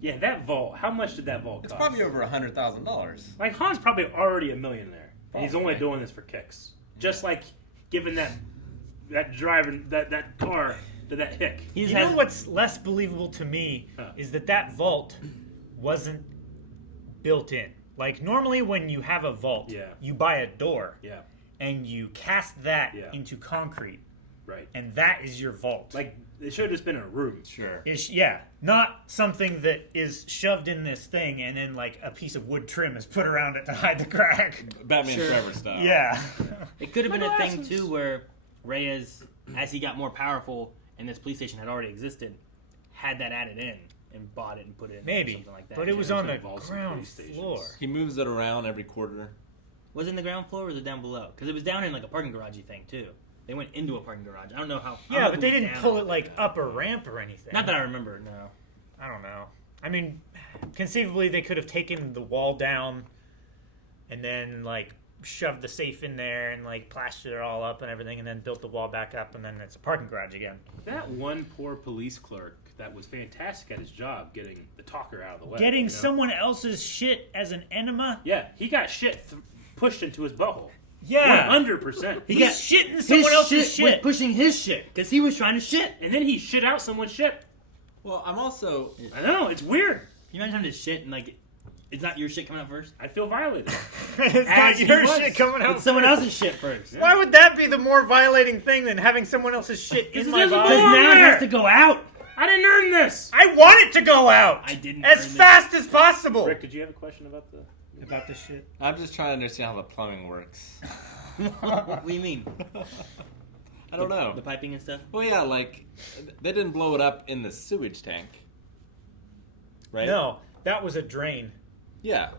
Yeah, that vault. How much did that vault It's cost? probably over $100,000. Like, Han's probably already a millionaire. And he's only Probably. doing this for kicks. Just like giving that driver, that car to that hick. You know what's less believable to me is that vault wasn't built in. Like normally when you have a vault, you buy a door and you cast that into concrete. Right. And that is your vault. Like, it should have just been a room. Sure. Not something that is shoved in this thing and then like a piece of wood trim is put around it to hide the crack. Batman Forever style. Yeah. It could have been a thing too where Reyes, as he got more powerful and this police station had already existed, had that added in and bought it and put it in Maybe. or something like that. But it was on the Vaults and ground police stations. floor. He moves it around every quarter. Was it in the ground floor or was it down below? Because it was down in like a parking garagey thing too. They went into a parking garage. I don't know how. Yeah, but they didn't pull it like up a ramp or anything. Not that I remember. No. I don't know. I mean, conceivably they could have taken the wall down and then like shoved the safe in there and like plastered it all up and everything and then built the wall back up and then it's a parking garage again. That one poor police clerk that was fantastic at his job getting the talker out of the way. Getting you know? someone else's shit as an enema? Yeah, he got shit pushed into his butthole. Yeah. 100%. He's shitting someone else's shit. Was pushing his shit because he was trying to shit. And then he shit out someone's shit. Well, I'm also... I know, it's weird. Can you imagine having to shit and like it's not your shit coming out first? I'd feel violated. It's As not he your was. shit coming out. It's someone else's shit first. Why would that be the more violating thing than having someone else's shit in my body? Because now it has to go out. I didn't earn this. I want it to go out. I didn't as earn this. fast as possible. Rick, did you have a question about the shit? I'm just trying to understand how the plumbing works. What do you mean? I don't know. The piping and stuff? Well, yeah, like, they didn't blow it up in the sewage tank. right? No, that was a drain. Yeah.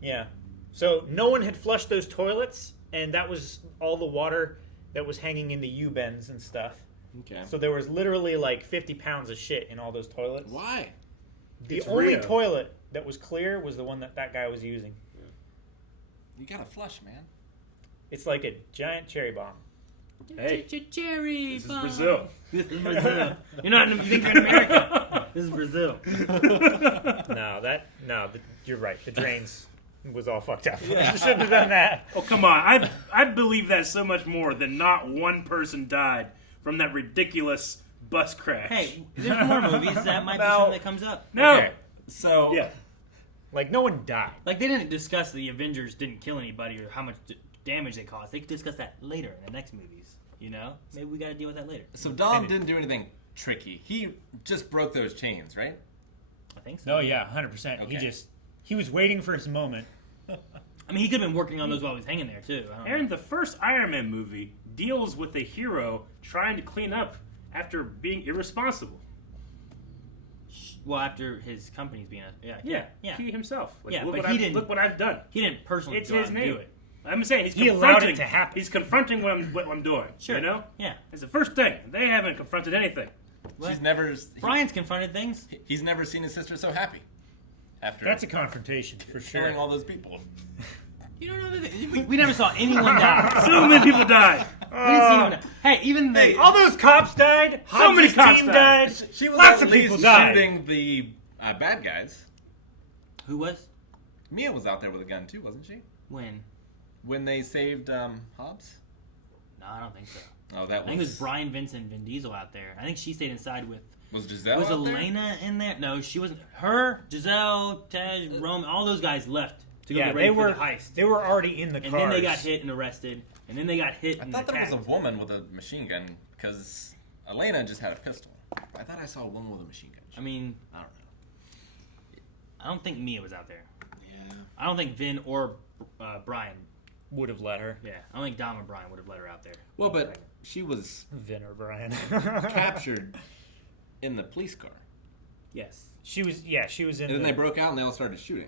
Yeah. So no one had flushed those toilets, and that was all the water that was hanging in the U-bends and stuff. Okay. So there was literally like 50 pounds of shit in all those toilets. Why? The It's only Rio. toilet that was clear was the one that guy was using. You gotta flush, man. It's like a giant cherry bomb. Hey, cherry this is Brazil. This is Brazil. You're not. You think you're in America? This is Brazil. You're right. The drains was all fucked up. Yeah. Shouldn't have done that. Oh, come on. I believe that so much more than not one person died from that ridiculous bus crash. Hey, there's more movies that might be No. something that comes up. No. Okay. So Yeah. Like, no one died. Like, they didn't discuss the Avengers didn't kill anybody or how much damage they caused. They could discuss that later in the next movies. You know? Maybe we gotta deal with that later. So Dom didn't do anything tricky. He just broke those chains, right? I think so. No, yeah, 100%. Okay. He was waiting for his moment. I mean, he could have been working on those while he was hanging there, too. I don't know. And the first Iron Man movie deals with a hero trying to clean up after being irresponsible. Well, after his company's being yeah. He himself. Like, Yeah, look but what he I've- didn't. Look what I've done. He didn't personally It's go out his and name. do it. I'm saying He allowed it to happen. He's confronting what I'm doing. Sure. You know? Yeah. It's the first thing. They haven't confronted anything. She's never. Brian's confronted things. He's never seen his sister so happy. After That's a confrontation, for sure. killing all those people. You don't know. We never saw anyone die. So many people died. We didn't see anyone die. Hey, even the All those cops died. So many Hobbs' cops team died. died. She was Lots at of least people died. shooting the bad guys. Who was? Mia was out there with a gun too, wasn't she? When they saved Hobbs? No, I don't think so. Oh, that I think it was Brian, Vincent, Vin Diesel out there. I think she stayed inside with. Was Giselle Was out there? Elena in there? No, she wasn't. Her, Giselle, Tej, Roman, all those guys left to go Yeah, get ready they for were the heist. They were already in the And cars. then they got hit and arrested. And then they got hit I and thought there was attacked. a woman with a machine gun because Elena just had a pistol. I thought I saw a woman with a machine gun. I mean, I don't know. I don't think Mia was out there. Yeah. I don't think Vin or Brian. Would have let her. Yeah, I don't think Dom or Brian would have let her out there. Well, but she was Vin or Brian. captured in the police car. Yes. She was. Yeah, she was in. And then the, they broke out and they all started shooting.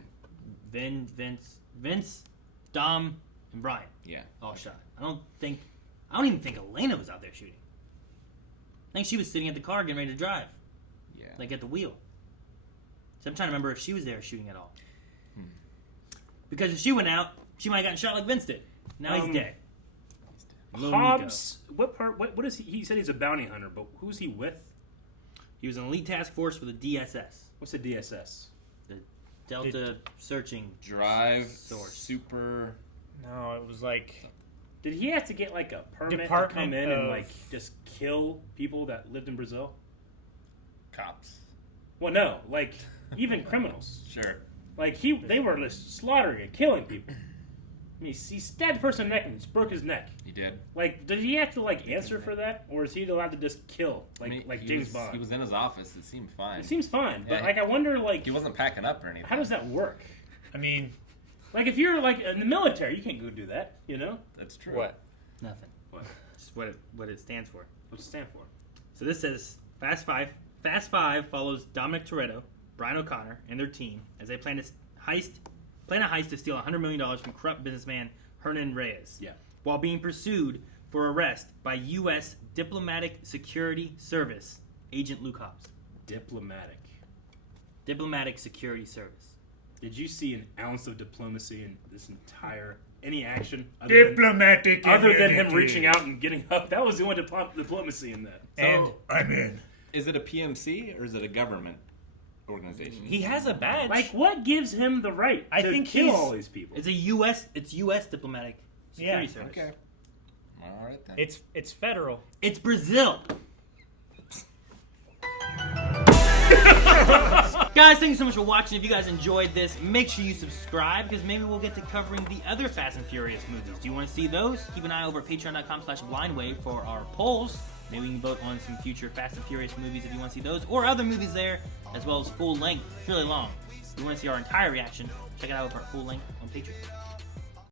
Vince, Dom, and Brian. Yeah. All shot. I don't even think Elena was out there shooting. I think she was sitting at the car getting ready to drive. Yeah. Like at the wheel. So I'm trying to remember if she was there shooting at all. Because if she went out, she might have gotten shot like Vince did. Now he's dead. Little Hobbs. What part? What is he? He said he's a bounty hunter, but who's he with? He was an elite task force for the DSS. What's the DSS? The Delta Searching Drive Source. Super. No, it was like. Did he have to get like a permit to Department come in and of- like just kill people that lived in Brazil? Cops. Well, no, like even criminals. Sure. Like they were just slaughtering and killing people. I mean, he stabbed a person in the neck and just broke his neck. He did. Like, did he have to like answer for that, or is he allowed to just kill like I mean, like he James was, Bond? He was in his office. It seemed fine. It seems fine, but Yeah, like I wonder, like he wasn't packing up or anything. how does that work? I mean, Like if you're like in the military, you can't go do that. You know? That's true. what? Nothing. What? Just what it stands for. What's it stand for? So this says Fast Five. Fast Five follows Dominic Toretto, Brian O'Connor, and their team as they plan a heist to steal $100 million from corrupt businessman Hernan Reyes. Yeah. While being pursued for arrest by U.S. Diplomatic Security Service agent Luke Hobbs. Diplomatic Security Service. Did you see an ounce of diplomacy in this entire any action? Other Diplomatic. than him immunity. reaching out and getting up, that was the only diplomacy in that. And I'm in. Is it a PMC or is it a government organization? He has a badge. Like, what gives him the right I to think kill he's- all these people? It's U.S. Diplomatic Security Yeah. Service. Okay. All right then. It's federal. It's Brazil. Guys, thank you so much for watching. If you guys enjoyed this, make sure you subscribe because maybe we'll get to covering the other Fast and Furious movies. Do you want to see those? Keep an eye over at patreon.com/blindwave for our polls. Maybe we can vote on some future Fast and Furious movies if you want to see those, or other movies there, as well as full length. It's really long. If you want to see our entire reaction, check it out over at full length on Patreon.